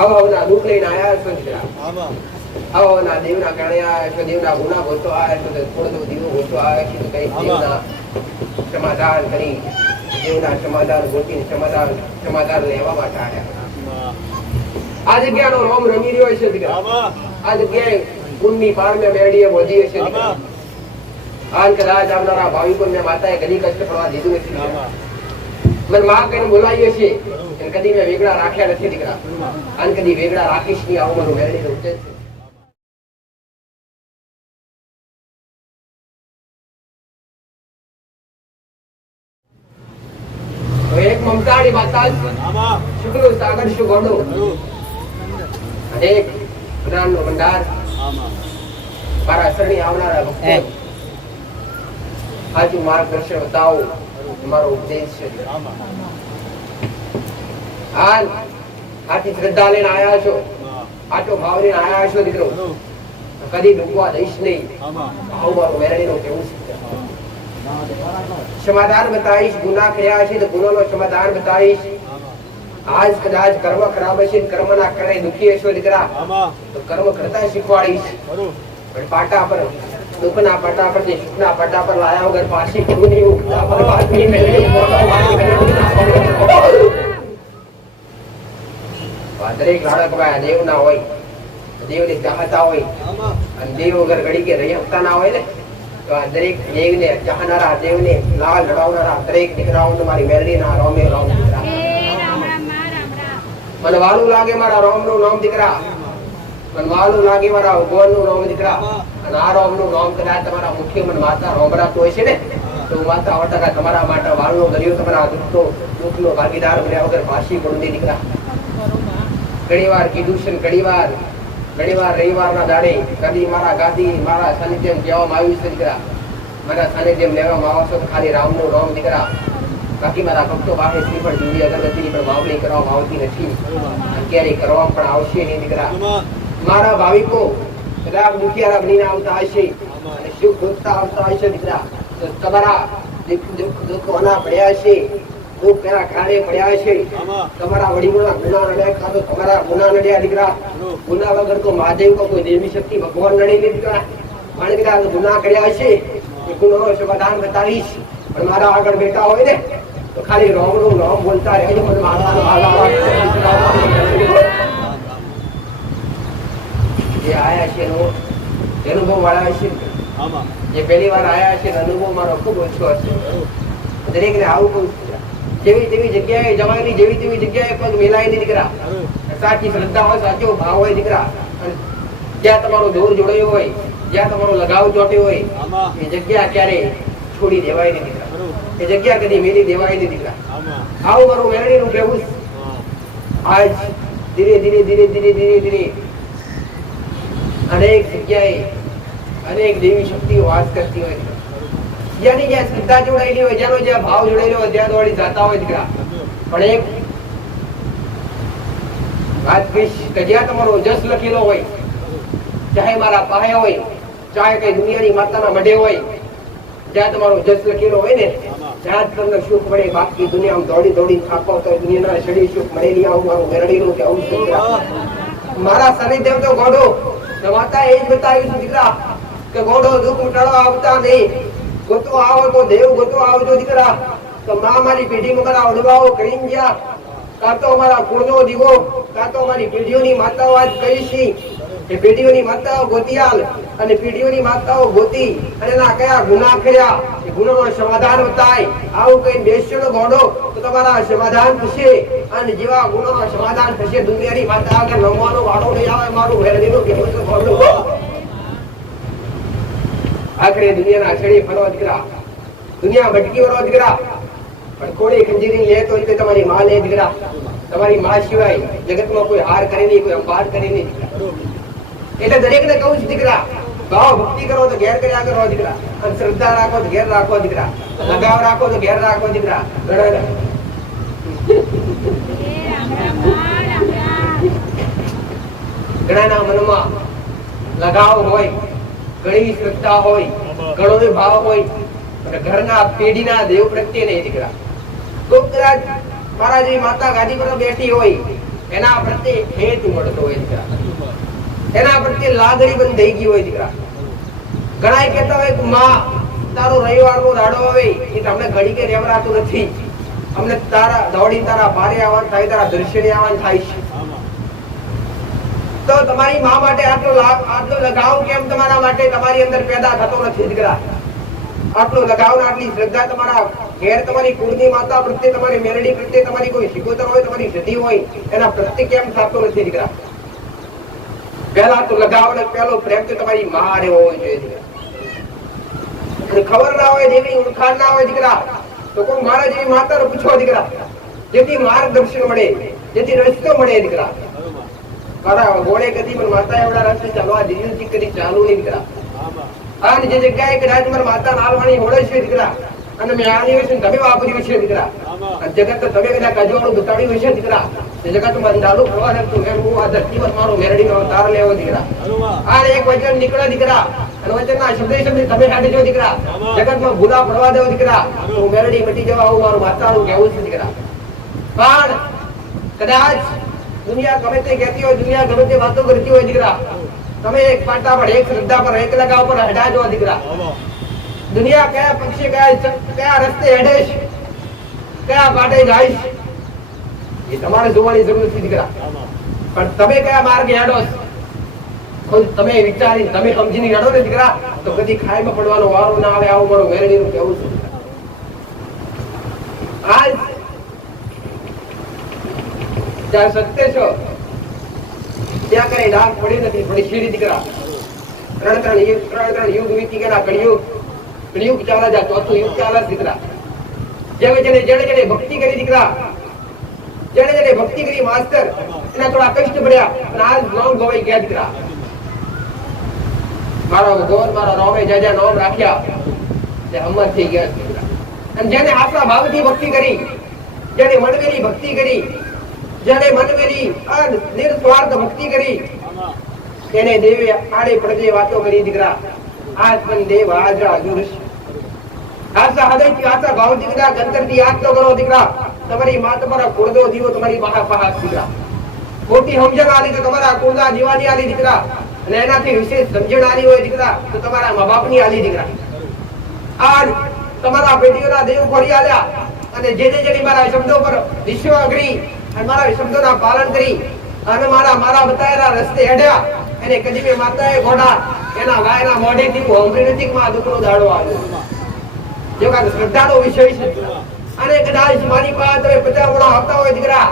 હવના દુઃખ લઈને આયા છો દીકરા. હવના દેવના કારણે આયા છો, દેવના ગુના ગોતો આયા છો, થોડો દીવો ગોતો આયા છો, કઈ દેવના સમાધાન કરી, દેવના સમાધાન ગોતીને સમાધાન લેવા માટે આયા. આ જગ્યાનો રોમ રમી રહ્યો છે દીકરા. આ જગ્યાએ ગુણની પારમે મેળીએ વધી છે દીકરા. આન કદાચ આવનારા ભાવિકોને માતાએ કદી કષ્ટ પડવા દીધું નથી. મને માં કઈને બોલાવીએ છીએ, કદી મેં વેગળા રાખ્યા નથી દીકરા. આન કદી વેગળા રાખીશ નહીં, આવું મારું મેળવીનું ઉદ્દેશ છે. એક મમતાની માતા શુક્ર સાગર સુગોડો અનેક જ્ઞાનનો ભંડાર મારા શરણી આવનારા ભક્તો સાચું માર્ગદર્શન બતાવો મારો ઉપદેશ છે. આથી શ્રદ્ધા લઈને આયા છો, આટલો ભાવ લઈને આયા છો દીકરો, કદી ડૂબવા દઈશ નહીં, આવું મારું મેરડીનું કેવું છે. સમાધાન બતાવીશ, ગુના કર્યા છે તો ગુનાનો સમાધાન બતાવીશ. આજ કદાચ કર્મ ખરાબ હશે, કર્મ ના કરે દુખી હશો દીકરા, તો કર્મ કરતા શીખવાડીશ. પણ પાટા પર દુઃખના પાટા પર સુખના પાટા પર લાયા વગર પાછી કેવું નહીં દરેક લાડકભાઈ દેવ ના હોય, દેવને ચાહતા હોય, અને દેવ વગર ઘડી કે રહી શકતા ના હોય ને, તો આ દરેક દેવને ચાહનારા, દેવને લાલ લડાવનારા દરેક દીકરાઓને મારી મેરડીના રોમે રોમ દીકરા. મને વાલું લાગે મારા રોમનું નામ દીકરા, મને વાલું લાગે મારા ભગવાનનું નામ દીકરા. અને આ રોમનું નામ કદાચ તમારા મુખ્ય મન માતા રોમરાતો હોય છે ને, તો માતા વટકા તમારા માટે વાલનો દરિયો તમારા દુઃખનો ભાગીદાર બન્યા વગર પાછી પડતી દીકરા. ઘણી વાર કીધું છે, ઘણી વાર રવિવારના દાડે કદી મારા ગાદી મારા સાનિધ્યમ કહેવામાં આવ્યું છે દીકરા. મારા સાનિધ્યમ લેવામાં આવો છો તો ખાલી રામનું નામ દીકરા. બાકી મારા ભક્તો પાસે શ્રીફળ જુદી અગરબત્તીની પણ વાવણી કરવામાં આવતી નથી, ક્યારેય કરવામાં પણ આવશે નહીં દીકરા. મારા ભાવિકો કદાચ દુખિયારા બનીને આવતા હશે અને સુખ ભોગતા આવતા હશે દીકરા, તો તમારા દુઃખોના પડ્યા છે, દુઃખ તેના કારણે પડ્યા છે. તમારા વડીલોના ગુના નડ્યા, કાં તો તમારા ગુના નડ્યા દીકરા. ગુના વગર તો મહાદેવ કો કોઈ દેવી શક્તિ ભગવાન નડે નહીં દીકરા. મારે દીકરા ગુના કર્યા છે, એ ગુનાનો સમાધાન બતાવીશ. પણ મારા આગળ બેઠા હોય ને તો ખાલી રોમનું નામ બોલતા રહેજો. મને જે આયા છે એનો અનુભવ વાળા છે, જે પહેલી વાર આયા છે અનુભવ મારો ખૂબ ઓછો હશે. દરેક ને આવું કહું, જેવી તેવી જગ્યાએ જવાની, જેવી તેવી જગ્યાએ પગ મેલાય નહીં દીકરા. સાચી શ્રદ્ધા હોય, સાચો ભાવ હોય દીકરા, જ્યાં તમારો દોર જોડાયો હોય, જ્યાં તમારો લગાવ ચોટ્યો હોય, એ જગ્યા ક્યારે છોડી દેવાય નહીં દીકરા. એ જગ્યા કદી મેલી દેવાય નહીં દીકરા. આવું મારું મેરડીનું કહેવું. આજ ધીરે ધીરે ધીરે ધીરે ધીરે ધીરે અનેક જગ્યાએ અનેક દેવી શક્તિઓ વાસ કરતી હોય, જ્યાંની જ્યાં શ્રદ્ધા જોડાયેલી હોય, જ્યાંનો જ્યાં ભાવ જોડાયેલો હોય ત્યાં દોડી જતા હોય દીકરા. પણ એક વાત કહીશ કે જ્યાં તમારો જસ લખેલો હોય, ચાહે મારા પાસે હોય, ચાહે કઈ દુનિયાની માતાના મઢે હોય, જ્યાં તમારો જસ લખેલો હોય ને, ત્યાં જ તમને સુખ મળે. બાકી દુનિયામાં દોડી દોડી થાકો તો દુનિયાના શરીર સુખ મળે નહીં. આવું મારું મેરડીનું કે આવું દીકરા. મારા સાનિધ્યમ તો ગોડો માતા એ જ બતાવ્યું છે દીકરા કે ગોડો દુઃખ ઉટાડવા આવતા નહીં, ગોતો આવો તો દેવ ગોતો આવજો દીકરા. તો માં મારી પેઢીમાં મારા અડવાઓ કરીને ગયા, કાં તો અમારા કુળનો દીવો, કાં તો અમારી પેઢીઓની માતાઓ આજ કહી છે કે પેઢીઓની માતાઓ ગોતિયાલ અને પેઢીઓની માતાઓ ગોતી અને એના કયા ગુના કર્યા, એ ગુનાનો સમાધાન બતાય. આવું કઈ બેસ્યો ગોડો તો તમારા સમાધાન થશે, અને જેવા ગુનાનો સમાધાન થશે દુનિયાની માતા આગળ નમવાનો વાળો નહીં આવે. મારું મેરડીનું કહેવું છે ગોડો. આખરે દુનિયાના છેડે ફરવા દીકરા, દુનિયા ભટકી ફરવા દીકરા, પણ કોળી ખંજીરી લે તો તમારી માં લે દીકરા. તમારી માં સિવાય જગતમાં કોઈ હાર કરે નહીં, કોઈ અંબાર કરે નહીં દીકરા. એટલે દરેક ને કહું છું દીકરા, ભાવ ભક્તિ કરો તો ઘેર કર્યા કરો દીકરા, અને શ્રદ્ધા રાખો તો ઘેર રાખો દીકરા, લગાવ રાખો તો ઘેર રાખો દીકરા. ઘણાના મનમાં લગાવ હોય, ઘણી શ્રદ્ધા હોય, ઘણો ભાવ હોય, અને ઘરના પેઢીના દેવ પ્રત્યે નહીં દીકરા. તો કદાચ મારા જેવી માતા ગાદી પર બેઠી હોય, એના પ્રત્યે હેત મળતો હોય દીકરા, એના પ્રત્યે લાગણી બંધ થઈ ગઈ હોય દીકરા. ઘણા કહેતા હોય કે માં તારો રવિવારનો દાડો આવે એ તમને ઘડી કે રેવરાતું નથી, અમને તારા દોડી તારા ભારે આવવાનું થાય, તારા દર્શને આવવાનું થાય છે. તો તમારી માં માટે આટલો લગાવ કેમ તમારા માટે તમારી અંદર પેદા થતો નથી દીકરા? આટલો લગાવ આટલી શ્રદ્ધા તમારા ઘેર તમારી કુળની માતા પ્રત્યે, તમારી મેલડી પ્રત્યે, તમારી કોઈ શિકોતર હોય, તમારી સતી હોય એના પ્રત્યે કેમ થતો નથી દીકરા? પહેલા તો લગાવ ને પહેલો પ્રેમ તો તમારી માં રે હોવો જોઈએ. ખબર ના હોય, જેવી ઓળખાણ ના હોય દીકરા, તો કોઈ મારા જેવી માતાને પૂછો દીકરા, જેથી માર્ગદર્શન મળે, જેથી રસ્તો મળે દીકરા. મારા ગોળે કદી પણ માતા એવડા રસ્તે ચાલવા દિલથી કદી ચાલુ નહીં દીકરા. અને જે જગ્યાએ કદાચ મારા માતા નાલવાણી હોડે છે દીકરા, અને મેં આની વિશે તમે વાપર્યું છે દીકરા, જગત તો તમે કદાચ અજવાળું બતાડ્યું છે દીકરા, જગત માં અંધારું ફરવા નાખતું એમ હું આ ધરતી પર મારો મેરડીનો અવતાર લેવો દીકરા. આ એક વચન નીકળે દીકરા, અને વચનના શબ્દે શબ્દે તમે કાઢજો દીકરા, જગતમાં ભૂલા પડવા દેવો દીકરા, હું મેરડી મટી જવા આવું મારું માતાનું કહેવું છે દીકરા. પણ કદાચ દુનિયા ગમે તે કહેતી હોય, દુનિયા ગમે તે વાતો કરતી હોય દીકરા, તમે એક પાટા પર, એક શ્રદ્ધા પર, એક લગાવ પર હટાજો દીકરા. દુનિયા કયા પક્ષે કયા રસ્તે હેડે છે, કયા પાટે જાય છે, એ તમારે જોવાની જરૂર નથી દીકરા. પણ તમે કયા માર્ગે હેડો ખુદ તમે વિચારી તમે સમજીને હેડો ને દીકરા, તો કદી ખાઈમાં પડવાનો વારો ના આવે. આવું મારું મેરડીનું કહેવું છે. આજ જ્યાં સત્ય છો ત્યાં કઈ ડાક પડી નથી, પડી શીરી દીકરા. ત્રણ યુગ વીતી ગયા, કળિયુગ ચાલે છે, ચોથું યુગ ચાલે દીકરા. જેને ભક્તિ કરી દીકરા, જેને ભક્તિ કરી માસ્ટર, એના થોડા કષ્ટ પડ્યા, અને આજ નામ ગવાઈ ગયા દીકરા. મારો ભગવાન મારા નામે જ્યાં નામ રાખ્યા તે અમર થઈ ગયા દીકરા. અને જેને આશા ભાવથી ભક્તિ કરી, જેને મનવેરી ભક્તિ કરી, જેને મનવેરી નિસ્વાર્થ ભક્તિ કરી, તેને દેવે આડે પડદે વાતો કરી દીકરા. આજ પણ દેવ હાજરા હજુર છે. આશા હૃદયથી, આશા ભાવથી દીકરા, ગંતરથી યાદ તો કરો દીકરા. તમારી મા તમારા કુળનો દીવો તમારી મહાપહાસ દીકરા. ખોટી સમજણ આલી તો તમારા કુળના દીવાની આલી દીકરા, અને એનાથી વિશેષ સમજણ આલી હોય દીકરા તો તમારા મા બાપની આલી દીકરા. આજ તમારા પેઢીઓના દેવ ખોરી આલ્યા, અને જેને મારા શબ્દો પર વિશ્વાસ કરી અને મારા શબ્દોના પાલન કરી અને મારા બતાવેલા રસ્તે હેડ્યા, એને કદી મેં માતાએ ઘોડા એના વાયના મોઢેથી હું હંભળી નથી કે માં દુઃખનો દાડો આવ્યો. જો કાંઈ શ્રદ્ધાનો વિષય છે. અને કદાચ મારી પાસે તમે 50 ગુણા આવતા હોય દીકરા,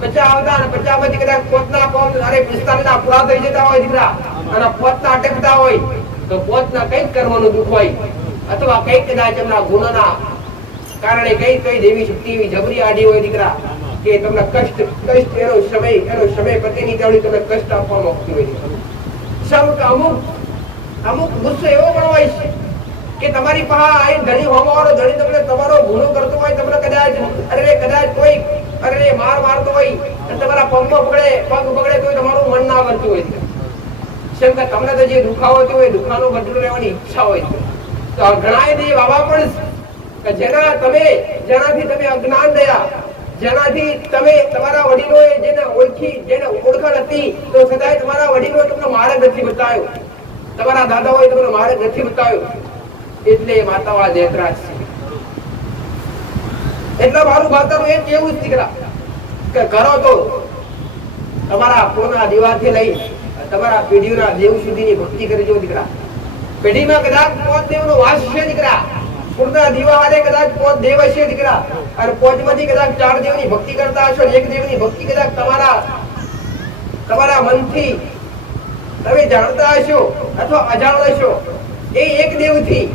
50 આવતા અને 50 માંથી કદાચ પોતના 45 પૂરા થઈ જતા હોય દીકરા, અને પોતના અટકતા હોય તો પોતના કઈક કર્મનું દુઃખ હોય, અથવા કઈક કદાચ એમના ગુણોના કારણે કઈ દેવી શક્તિ એવી જબરી આડી હોય દીકરા કે તમને કષ્ટ એનો સમય પતિની ચાલી તમને કષ્ટ આપવા માંગતી હોય. અમુક ગુસ્સો એવો પણ હોય છે કે તમારી પાસે ધણી હોમવાળો ધણી તમને તમારો ગુનો કરતો હોય, તમને કદાચ કોઈ માર મારતો હોય અને તમારા પગ પકડે તો તમારું મન ના વર્તું હોય. શંકર તમને તો જે દુખાવો હોય દુખાનો બદલો લેવાની ઈચ્છા હોય. તો ઘણા દેવ આવા પણ કે જેનાથી તમે અજ્ઞાન રહ્યા, જેનાથી તમે તમારા વડીલોએ જેને ઓળખાણ હતી તો છતાંય તમારા વડીલોએ તમને માર્ગ નથી બતાવ્યો, તમારા દાદાઓએ તમને માર્ગ નથી બતાવ્યો, એટલે માતાઓ આ દેતરાજ છે. એટલે મારું માતાનું એ કેવું દીકરા કે કરો તો તમારા પોતાના દીવાથી લઈ તમારા પેઢીઓના દેવ સુધીની ભક્તિ કરજો દીકરા. પેઢીમાં કદાચ 5 દેવનો વાસ છે દીકરા, પૂર્ણ દીવા વાળે કદાચ 5 દેવ હશે દીકરા, અને 5 માંથી કદાચ 4 દેવની ભક્તિ કરતા હશો, 1 દેવની ભક્તિ કદાચ તમારા મનથી તમે જાણતા હશો અથવા અજાણ હશો, એ 1 દેવથી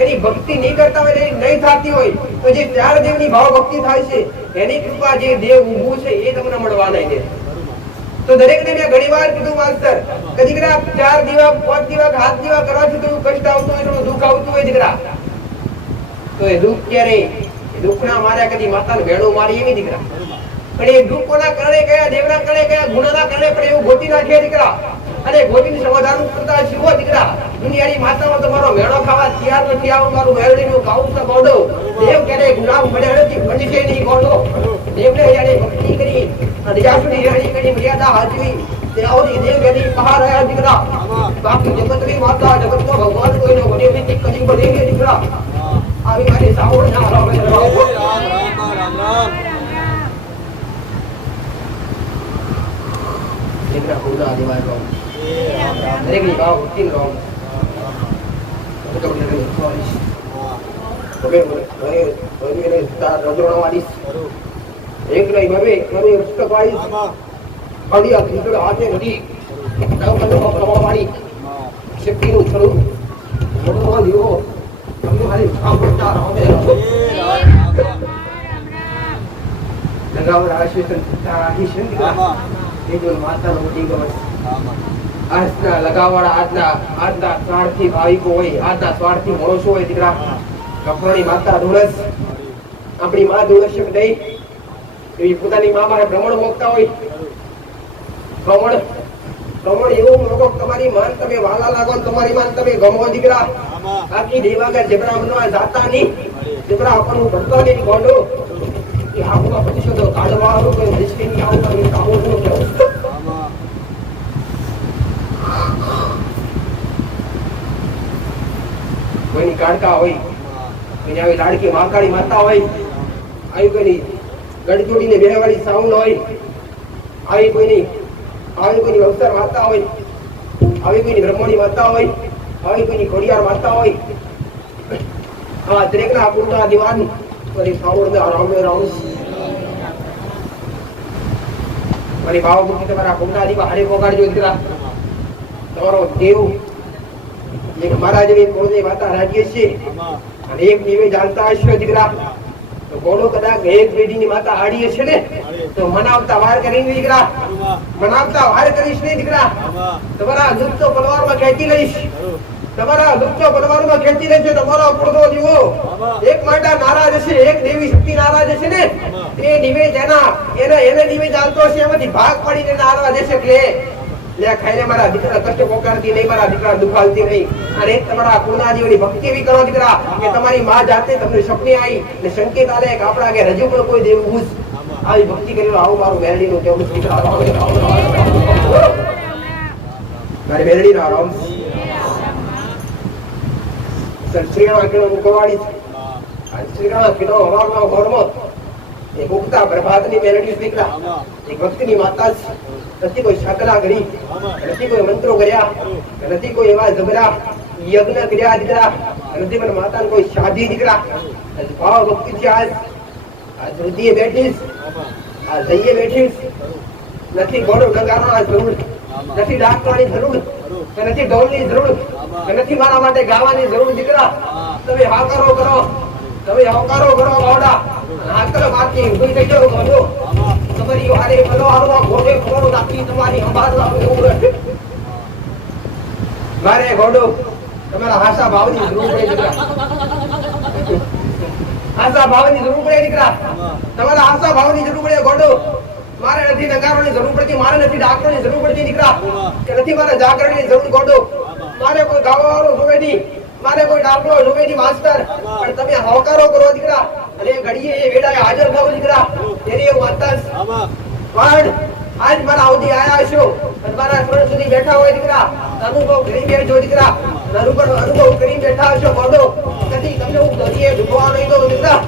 એની ભક્તિ નહીં કરતા હોય, નહીં થતી હોય તો જે 4 દેવની ભાવ ભક્તિ થાય છે એની કૃપા જે દેવ ઊભું છે એ તમને મળવા નહીં દે. તો દરેક ને મેં ઘણી વાર કીધું માસ્ટર કે દીકરા 4 દીવા 5 દીવા 7 દીવા કરવાથી તો કષ્ટ આવતું હોય, થોડું દુઃખ આવતું હોય દીકરા, તો એ દુઃખ ક્યારે દુઃખના માર્યા કદી માતાને ભેડો મારી એવી દીકરા. પણ એ દુઃખોના કારણે કયા દેવના કારણે કયા ગુનાના કારણે પણ એવું ગોતી નાખીએ દીકરા અરે ગોવિંદ સમાધાન કરતા જીવો દીકરા દુનિયાની માતાઓ તમારો મેળો ખાવા તૈયાર નથી આવું મારું મેળડીનું ગાવું તો ગોડો દેવ ક્યારે ગુલામ બને નથી બનશે નહીં ગોડો દેવને યાની ભક્તિ કરી અને જાસુની યાની કરી મર્યાદા હાજરી તે આવની દેવ ગની પહાડ આયા દીકરા બાકી જગતની માતા જગતનો ભગવાન કોઈનો બને નથી કદી બને દીકરા આવી મારી સાવણ ના રામ રામ દીકરા ખુદા દેવાય રામ દરેકની ભાવ તીન રામ તો મને સ્વામીશ તમે મને તાર રજોડા વાળી એક નહીં મને પુસ્તક વાળી અડિયા ખીચડ હાથે નથી વાળી શક્તિનું થયું ભગવાન દીવો તમે મારી સાંભળતા રહો લગાવ રાશિશન રાશિશન એ જો માતાનો મોટી ગમત આજના લગાવવાળા આજના સ્વાર્થી ભાવિકો હોય આજના સ્વાર્થી માણસો હોય દીકરા કપડાની માતા ધોળસ આપણી માં ધોળસ છે નહીં એ પોતાની માં મારે ભ્રમણ મોકતા હોય ભ્રમણ એવું લોકો તમારી માન તમે વાલા લાગો તમારી માન તમે ગમો દીકરા બાકી દેવાગર જબરા બનવા જાતા નહીં જબરા આપણું ભરતા નહીં ગોંડો કે આપણા પ્રતિશોધો કાઢવાનું કોઈ મુશ્કેલી આવું કરી કાવું કોઈની કાળકા હોય કોઈની આવી લાડકી માકાળી માતા હોય આવી કોઈની ગડચોડીને બેહવાળી સાઉન્ડ હોય આવી કોઈની અવસર માતા હોય આવી કોઈની બ્રહ્મણી માતા હોય આવી કોઈની ખોડિયાર માતા હોય આ દરેકના પૂર્ણ દિવાન મારી સાઉન્ડ રામ રામ મારી ભાવ મુક્તિ તમારા પૂર્ણ દીવા હારે પોગાડજો દીકરા તમારો દેવ એક મારા જેવી કોળની માતા રાજ્ય છે અને એક નીવે જાણતા હશો દીકરા તો કોળો કદાચ એક પેઢીની માતા હાડીએ છે ને તો મનાવતા વાર કરીને દીકરા મનાવતા વાર કરીશ નહીં દીકરા તમારા લુપ્તો પલવારમાં ખેંચી લઈશ તમારા લુપ્તો પલવારમાં ખેંચી લેશે તમારો પૂર્ણો દીવો એક માટા નારાજ હશે એક દેવી શક્તિ નારાજ હશે ને તે નીવે જેના એને નીવે જાણતો હશે એમાંથી ભાગ પડીને નારાજ હશે એટલે લે ખાઈને મારા દીકરા કષ્ટ પોકારતી નહીં મારા દીકરા દુખાવતી નહીં અને તમારા કુળનાજીઓની ભક્તિ એવી કરો દીકરા કે તમારી માં જાતે તમને સપને આવી ને સંકેત આલે કે આપણા કે રજૂ પણ કોઈ દેવું ભૂસ આવી ભક્તિ કરી આવું મારું મેરડીનું તેવું દીકરા મારી મેરડીનો રામ શ્રીરામ કિલો મુકવાડી શ્રીરામ કિલો હવામાં ઘરમાં એક ઉગતા પ્રભાતની મેરડી દીકરા એક ભક્તિની માતા નથી કોઈ શાકલા કરી નથી કોઈ મંત્રો કર્યા નથી કોઈ એવા જબરા યજ્ઞ કર્યા દીકરા નથી મને માતાને કોઈ શાદી દીકરા ભાવ ભક્તિ છે આજ હૃદય બેઠીશ આ દઈએ બેઠીશ નથી ઘોડો ડગારવાની જરૂર નથી ડાકવાની જરૂર નથી ઢોલની જરૂર નથી મારા માટે ગાવાની જરૂર દીકરા તમે હાકારો કરો બાવડા હાકર મારતી ઉભી થઈ જાઓ ગોડો તમારી હારે ભલો હારવા ઘોડે ઘોડો નાખી તમારી અંબાર લાવે મારે ઘોડો તમારા હાસા ભાવની જરૂર પડે દીકરા હાસા ભાવની જરૂર પડે દીકરા તમારા હાસા ભાવની જરૂર પડે ઘોડો મારે નથી નગારોની જરૂર પડતી મારે નથી ડાકરોની જરૂર પડતી દીકરા કે નથી મારે જાગરણની જરૂર ઘોડો મારે કોઈ ગાવાવાળો જોવે નહીં મારે કોઈ ડાકરો જોવે નહીં માસ્ટર પણ તમે હોકારો કરો દીકરા અને ઘડીએ એ વેડાએ હાજર થાઓ દીકરા તેની એવું વાંતા પણ આજ મારા અવધિ આયા છો અને મારા સ્મરણ સુધી બેઠા હોય દીકરા અનુભવ કરી બેઠો દીકરા અનુભવ કરી બેઠા છો ગોડો કદી તમને હું દરિયે ડૂબવા નહીં દઉં દીકરા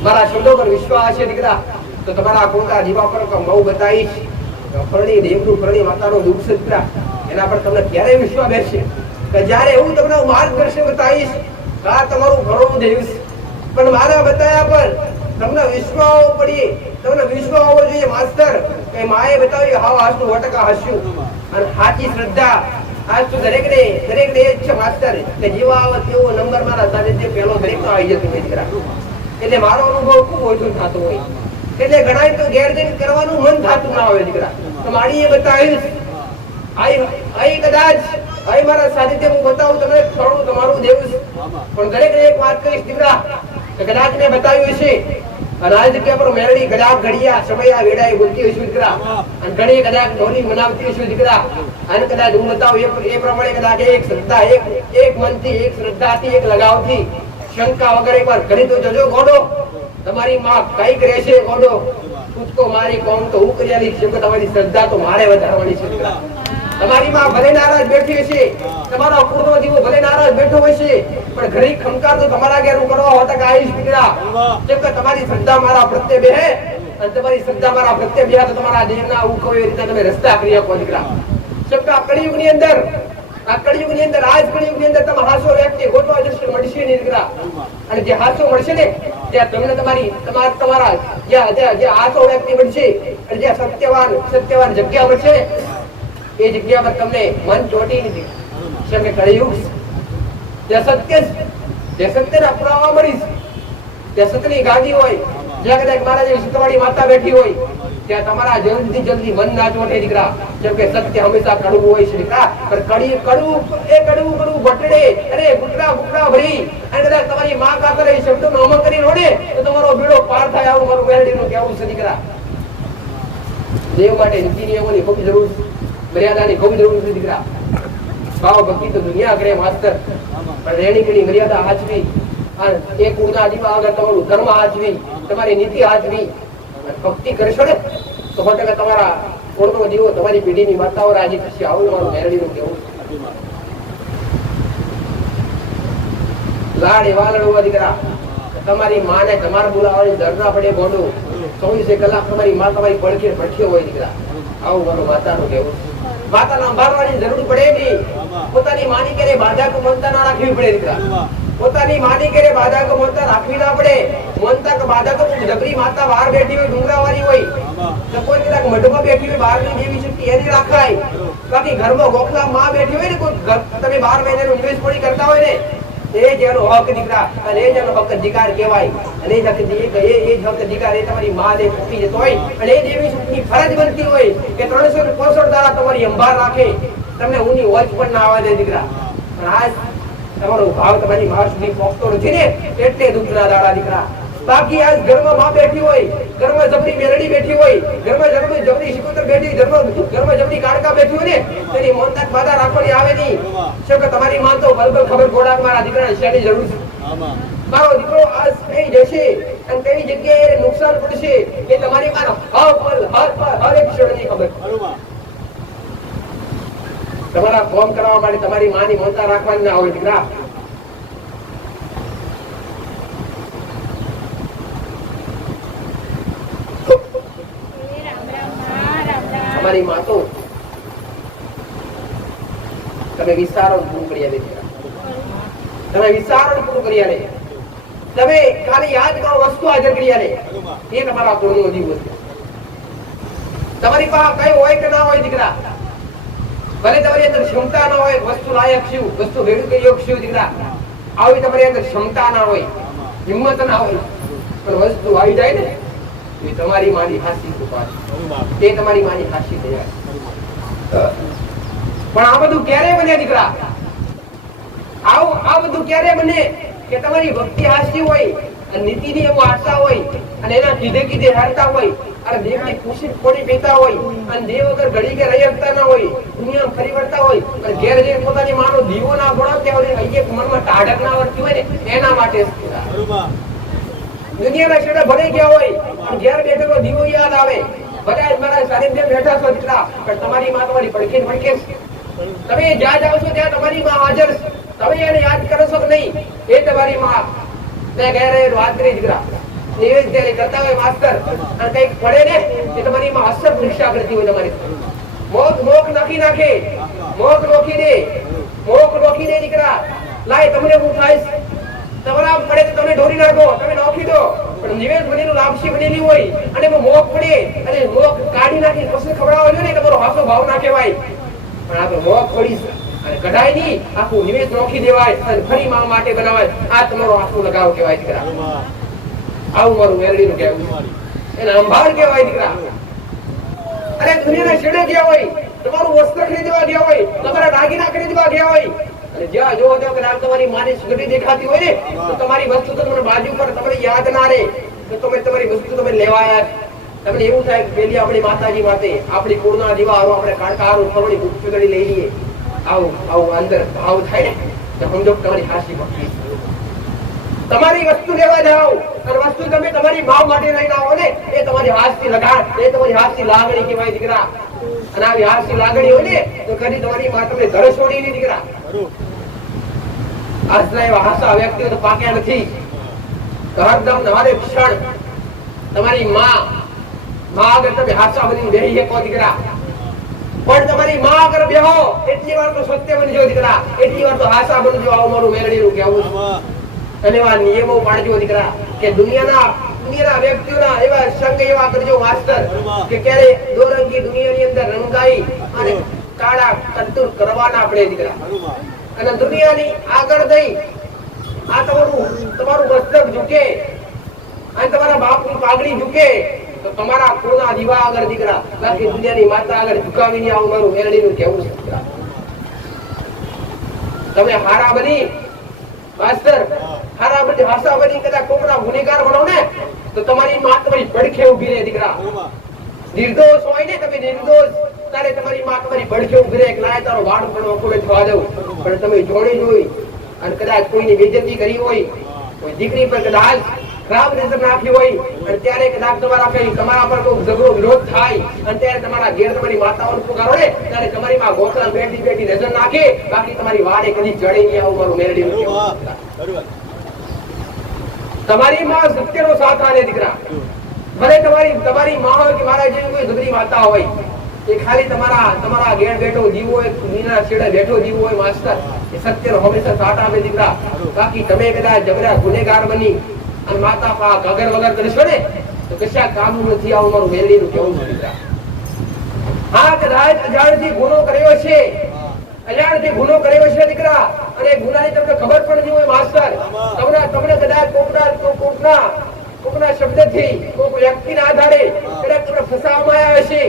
મારા શબ્દો પર વિશ્વાસ છે દીકરા તો તમારા કોટા જીવા પર બહુ બતાવીશ ફરણી દેવનું ફરણી માતાનો દુઃખ છે દીકરા એના પર તમને ક્યારે વિશ્વાસ બેસશે કે જ્યારે હું તમને માર્ગદર્શન બતાવીશ આ તમારું ઘણું દેવીશ પણ મારા બતાવ્યા પર તમને વિશ્વાસ પડી તમને વિશ્વાસ હોવો જોઈએ માસ્ટર કે માએ બતાવ્યું હાવ હાસનું વટકા હસ્યું અને સાચી શ્રદ્ધા આજ તો દરેકને એ જ છે માસ્ટર કે જેવા આવે તેવો નંબર મારા સાનિધ્ય પહેલો દરેકનો આવી જતો હોય દીકરા એટલે મારો અનુભવ ખૂબ ઓછો થતો હોય એટલે ઘણા તો ઘેર જઈને કરવાનું મન થતું ના હોય દીકરા તો મારી એ બતાવીશ આઈ કદાચ આઈ મારા સાનિધ્ય હું બતાવું તમને થોડું તમારું દેવું પણ દરેકને એક વાત કહીશ દીકરા કદાચ મેં બતાવ્યું છે અને આ જગ્યા પર મેરડી કદાચ ઘડિયા સમયા વેડાએ બોલતી હશે દીકરા, અને ઘણી કદાચ ઢોલી મનાવતી હશે દીકરા, અને કદાચ હું બતાવું એ પ્રમાણે કદાચ એક શ્રદ્ધા એક મનથી એક શ્રદ્ધાથી એક લગાવથી શંકા વગર એકવાર કરી તો જજો ગોડો, તમારી માં કઈક રહેશે ગોડો, તું મારી કોમ તો હું કરી છે, તમારી શ્રદ્ધા તો મારે વધારવાની છે દીકરા. તમારી માં ભલે નારાજ બેઠી હશે, તમારો પૂર્વ જીવો ભલે નારાજ બેઠો હશે, પણ ઘણી ખમકાર તો તમારા ઘેર કરવા હોતા કે આવીશ દીકરા, કેમ કે તમારી શ્રદ્ધા મારા પ્રત્યે બેહે, અને તમારી શ્રદ્ધા મારા પ્રત્યે બેહે તો તમારા દેહના ઉખો એ રીતે તમે રસ્તા કરી શકો દીકરા. કેમ કે આ કળિયુગની અંદર આજ કળિયુગની અંદર તમે હાસો વ્યક્તિ ગોતવા જશે મળશે નહીં દીકરા, અને જે હાસો મળશે ને ત્યાં તમને તમારા જે હાસો વ્યક્તિ મળશે અને જે સત્યવાન જગ્યા મળશે એ જગ્યા પર તમને મન ચોટી નથી. કેમ કે કળિયુગ જે સત્યને અપનાવવા મળીશ, જે સત્યની ગાદી હોય, જ્યાં કદાચ મારા જેવી સત્યવાળી માતા બેઠી હોય, ત્યાં તમારા જલ્દી મન ના ચોટે દીકરા. જેમ કે સત્ય હંમેશા કડવું હોય છે દીકરા, પણ કડવું બટડે અરે ગુટડા ભરી અને કદાચ તમારી માં કાતર એ શબ્દોનો અમલ કરી રોડે તો તમારો બેડો પાર થાય, આવું મારું મેરડીનું કહેવું છે દીકરા. દેવ માટે નીતિ નિયમોની ખૂબ જરૂર છે, મર્યાદાની ખૂબ જરૂર છે દીકરા. ભાવ ભક્તિ તો દુનિયા કરે માસ્તર, પણ રેણીકની મર્યાદા હાચવી, એક ઉડના દીવા આગળ તમારું ધર્મ હાચવી, તમારી નીતિ હાચવી, ભક્તિ કરશો ને તો 100% તમારા કોળનો જીવો તમારી પેઢીની માતાઓ રાજી થશે. આવું તમારું મેરડીનું કેવું. લાડ એવા લડવા દીકરા, તમારી માને તમારે બોલાવવાની દર ના પડે ગોડું, 24 કલાક તમારી માં તમારી પડખે ભટક્યો હોય દીકરા. આવું મારું માતાનું કેવું. માતાને સંભાળવાની જરૂર પડે નહીં, પોતાની માની કરે બાધા કે મમતા ના રાખવી પડે દીકરા. પોતાની માની કરે બાધા કે મમતા રાખવી ના પડે. મમતા કે બાધા કે જબરી માતા બહાર બેઠી હોય, ડુંગરાવાળી હોય, તો કોઈ કદાચ મઢમાં બેઠી હોય, બહારની દેવી શક્તિ એની રાખાય. બાકી ઘરમાં ગોખલા માં બેઠી હોય ને, કોઈ તમે 12 મહિનાનું નિવેશ પડી કરતા હોય ને, એ જ એનો હક દીકરા, અને એ જ એનો હક અધિકાર કહેવાય. અને એ જ હક અધિકાર એ તમારી માં દે ચૂકી જતો હોય, અને એ દેવી શક્તિની ફરજ બનતી હોય કે 365 દાડા તમારી સંભાળ રાખે, તમને ઊની વચ પણ ના આવવા દે દીકરા. પણ આજ તમારો ભાવ તમારી માં સુધી પહોંચતો નથી ને, એટલે દુઃખના દાડા દીકરા. બાકી આજ ઘરમાં માં બેઠી હોય, ઘરમાં જબરી મેરડી બેઠી હોય, ઘરમાં જબરી શિકોતર બેઠી, ઘરમાં જબરી કાળકા બેઠી હોય ને, તેની મોનતાક બાધા રાખવાની આવે નહીં. શું કે તમારી માં તો બલબલ ખબર ગોળા મારા દીકરાને શેની જરૂર છે. મારો દીકરો આજ કઈ જશે અને કઈ જગ્યાએ નુકસાન પડશે એ તમારી માનો હર એક ક્ષણની ખબર. તમારા ફોર્મ કરાવવા માટે તમારી માની મમતા રાખવાની ના હોય દીકરા. તમારી માં તો તમે વિચારો પૂરું કરી આવે દીકરા, તમે વિચારો પૂરું કરી આવે, તમે ખાલી યાદ કરો વસ્તુ હાજર કરી આવે, એ તમારા પૂર્ણનો જીવ છે. તમારી પાસે કઈ હોય કે ના હોય દીકરા, ભલે તમારી અંદર ક્ષમતા ના હોય, વસ્તુ લાયક છું, વસ્તુ ભેગું કરી યોગ છું દીકરા, આવી તમારી અંદર ક્ષમતા ના હોય, હિંમત ના હોય, પણ વસ્તુ આવી જાય ને એ તમારી માની હાસી કૃપા છે, એ તમારી માની હાસી દયા. પણ આ બધું ક્યારે બને દીકરા? આ બધું ક્યારે બને કે તમારી ભક્તિ હાસી હોય, અને નીતિ ની એવો આશા હોય, અને એના કીધે હારતા હોય, અને દેવની ખુશી કોની પીતા હોય, અને દેવ વગર ઘડી કે રહી શકતા ના હોય, દુનિયા ફરી વળતા હોય, અને ઘેર જે પોતાની માનો દીવો ના ભણાવતા હોય, અહીંયા મનમાં ટાઢક ના વર્તી હોય ને, એના માટે દુનિયાના છેડે ભરાઈ ગયા હોય, ઘેર બેઠેલો દીવો યાદ આવે. બધા મારા સાનિધ્ય બેઠા છો દીકરા, પણ તમારી માં તમારી પડખે પડખે. તમે જ્યાં જાઓ છો ત્યાં તમારી માં હાજર, તમે એને યાદ કરો છો કે નહીં એ તમારી માં. મેં ઘરે વાત કરી દીકરા, નિવેદ કરતા હોય માસ્તર, અને કઈક પડે ને એ તમારી માં અસર પરીક્ષા કરતી હોય. તમારી મોખ નાખી નાખે, મોખ રોકી દે દીકરા. લાય તમને હું થાય, તમારા પડે તો તમે ઢોરી નાખો, તમે નોખી દો, પણ નિવેદ બનેલું લાપસી બનેલી હોય અને મોખ પડે અને મોખ કાઢી નાખી પછી ખવડાવો ને, તમારો હાસો ભાવ ના કહેવાય. પણ આ તો મોખ પડી અને કઢાય નહીં, આખું નિવેદ નોખી દેવાય અને ફરી માં માટે બનાવાય. આ તમારો આખું લગાવ કહેવાય દીકરા. આવું મારું મેરડીનું કહેવું, એને અંભાળ કહેવાય દીકરા. અરે દુનિયાના છેડે ગયા હોય, તમારું વસ્ત્ર ખરીદવા ગયા હોય, તમારા દાગીના ખરીદવા ગયા હોય, અને જ્યાં જોવો કે તમારી માની સુગંધી દેખાતી હોય ને, તો તમારી વસ્તુ તો તમને બાજુ પર તમારી યાદ ના રહે. તો તમે તમારી વસ્તુ તમે લેવા આવ્યા. તમને એવું થાય કે પેલી આપણી માતાજી માટે આપણી કુળના દીવારો આપણે કાળકારો થોડી ગુપ્તગડી લઈ લઈએ. આવું અંદર ભાવ થાય ને તો સમજો તમારી હાસી ભક્તિ. તમારી વસ્તુ લેવા જાઓ અને વસ્તુ તમે તમારી ભાવ માટે લઈને આવો ને એ તમારી હાસી લગાડ, એ તમારી હાસી લાગણી કહેવાય દીકરા. અને આવી હાસી લાગણી હોય ને તો કદી તમારી માં તમને ઘર છોડી નહીં દીકરા. આજના એવા હાસા વ્યક્તિઓ તો પાક્યા નથી. હરદમ હરેક ક્ષણ તમારી માં આગળ તમે હાસા બની બેહી શકો દીકરા. પણ તમારી માં આગળ બેહો એટલી વાર તો સત્ય બનજો દીકરા, એટલી વાર તો હાસા બનજો. આવું મારું મેરડીનું કહેવું છે. અને એવા નિયમો પાડજો દીકરા કે દુનિયાના વ્યક્તિઓના એવા સંગ એવા કરજો માસ્ટર કે ક્યારે દોરંગી દુનિયાની અંદર રંગાઈ અને કાળા કતૂર કરવાના આપણે દીકરા. અને દુનિયાની આગળ જઈ આ તમારું મસ્તક ઝૂકે અને તમારા બાપની પાઘડી ઝૂકે તો તમારા કુળના દીવા આગળ દીકરા, બાકી દુનિયાની માતા આગળ ઝુકાવીને આવું મારું મેરડીનું કહેવું છે. તમે હારા બની માસ્ટર હારા બની હાસા બની કદાચ કોકના ગુનેગાર બનો ને તો તમારી માં તમારી પડખે ઊભી રહે દીકરા. નિર્દોષ હોય ને તમે નિર્દોષ તારે તમારી માં તમારી પડખે ઊભી રહે. લાય તારો વાળ પણ વખોડે થવા દઉં, પણ તમે જોડી જોઈ અને કદાચ કોઈની બેઇજ્જતી કરી હોય, કોઈ દીકરી પર કદાચ ખરાબ નજર નાખી હોય અને ત્યારે કદાચ તમારા પર કોઈ ઝઘડો વિરોધ થાય અને ત્યારે તમારા ઘેર તમારી માતાઓને પુકારો ને ત્યારે તમારી માં ગોખલા બેઠી નજર નાખે, બાકી તમારી વાળે કદી જડે નહીં. આવું મારું મેરડીનું કહેવું. તમારી માં સત્યનો સાથ આલે દીકરા. ભલે તમારી માં હોય કે મારા જેવી કોઈ જબરી માતા હોય, એ ખાલી તમારા ઘેર બેઠો જીવ હોય, દુનિયાના છેડે બેઠો જીવ હોય માસ્ટર, એ સત્યનો હંમેશા સાથ આપે દીકરા. બાકી તમે કદાચ જબરા ગુનેગાર બની અને માતા પા ગગર વગર કરશો ને તો કશા કામનું નથી. આવું મારું મેરડીનું કહેવું છે દીકરા. હા, કદાચ અજાણથી ગુનો કર્યો છે, અજાણથી ગુનો કર્યો છે દીકરા, અને ગુનાની તમને ખબર પણ નહીં હોય માસ્ટર. તમને કદાચ કોકના શબ્દથી કોક વ્યક્તિના આધારે કદાચ તમને ફસાવવામાં આવ્યા હશે.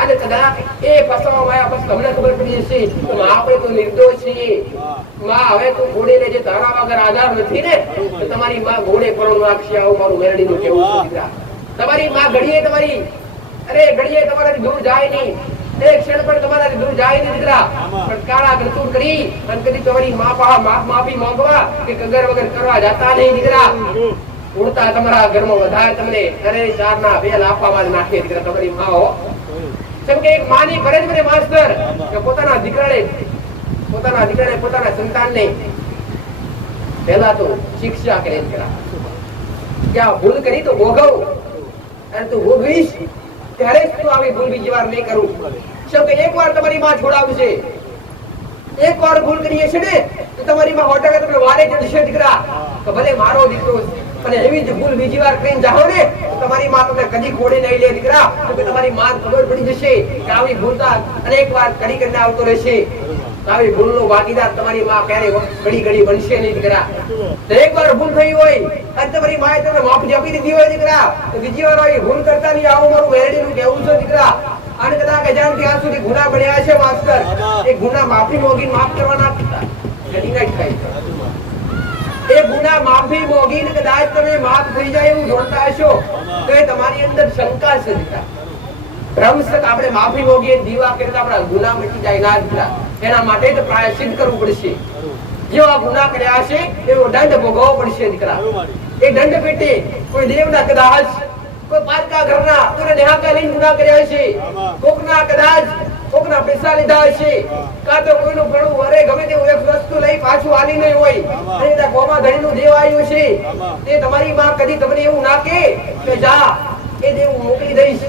અને કદાચ એ ફસાવવામાં આવ્યા પછી તમને ખબર પડી હશે તો આપણે તો નિર્દોષ છીએ. માં હવે તું ઘોડીને જે તારા વગર આધાર નથી ને તો તમારી માં ઘોડે પરોણ નાખશે. આવું મારું મેરડીનું કહેવું છે દીકરા. તમારી માં ઘડીએ તમારાથી દૂર જાય નહીં, એક ક્ષણ પર તમારાથી દૂર જાય નહીં દીકરા. પણ કાળા કરતૂર કરી અને કદી તમારી માં પાસે માફી માંગવા કે કગર વગર કરવા જતા નહીં દીકરા. ઉડતા તમારા ઘરમાં વધારે તમને અરે ચારના બે લાફામાં નાખે દીકરા તમારી માં હો. કેમ કે એક માની ફરજ બને માસ્ટર કે પોતાના દીકરાને પોતાના સંતાનને પહેલા તો શિક્ષા કરે દીકરા. ક્યાં ભૂલ કરી તો ભોગવ, અને તું ભોગવીશ ત્યારે જ તું આવી ભૂલ બીજી વાર નહીં કરું. કેમ કે એકવાર તમારી માં છોડાવશે, એકવાર ભૂલ કરીએ છે ને તો તમારી માં હોટલ તમને વારે ચડશે દીકરા. તો ભલે મારો દીકરો અને એવી જ ભૂલ બીજી વાર કરીને જાઓ ને તમારી માં તમને કદી ખોડે નહીં લે દીકરા. તો કે તમારી માં ખબર પડી જશે કે આવી ભૂલ અનેક વાર કરી કરીને આવતો રહેશે. આવી ભૂલનો ભાગીદાર તમારી માં ક્યારે ઘડી બનશે નહીં દીકરા. એકવાર ભૂલ થઈ હોય અને તમારી માએ તમને માફી આપી દીધી હોય દીકરા તો બીજી વાર આવી ભૂલ કરતા નહીં. આવું મારું મેરડીનું કહેવું છે દીકરા. અને કદાચ અજાણથી આ સુધી ગુના બન્યા છે માસ્ટર, એ ગુના માફી મોગીને માફ કરવાના કદી નહીં થાય. એ ગુના માફી મોગીને કદાચ તમે માફ થઈ જાય એવું જોડતા હશો તો એ તમારી અંદર શંકા છે દીકરા. ભ્રમસક આપણે માફી મોગીએ દીવા કરતા આપણા ગુના મટી જાય ના દીકરા. એના માટે તો પ્રાયશ્ચિત કરવું પડશે. જેવા ગુના કર્યા છે એવો દંડ ભોગવવો પડશે દીકરા. એ દંડ પેટે કોઈ દેવના કદાચ કોઈ પારકા ઘરના કોઈને નેહાકા લઈને ગુના કર્યા છે, કોકના પૈસા લીધા હશે, કાં તો કોઈનું પડવું અરે ગમે તેવું એક વસ્તુ લઈ પાછું આલી નહીં હોય અને ત્યાં ગોમા ધણીનું દેવ આવ્યું છે તે તમારી માં કદી તમને એવું ના કે જા એ દેવ મોકલી દઈશ,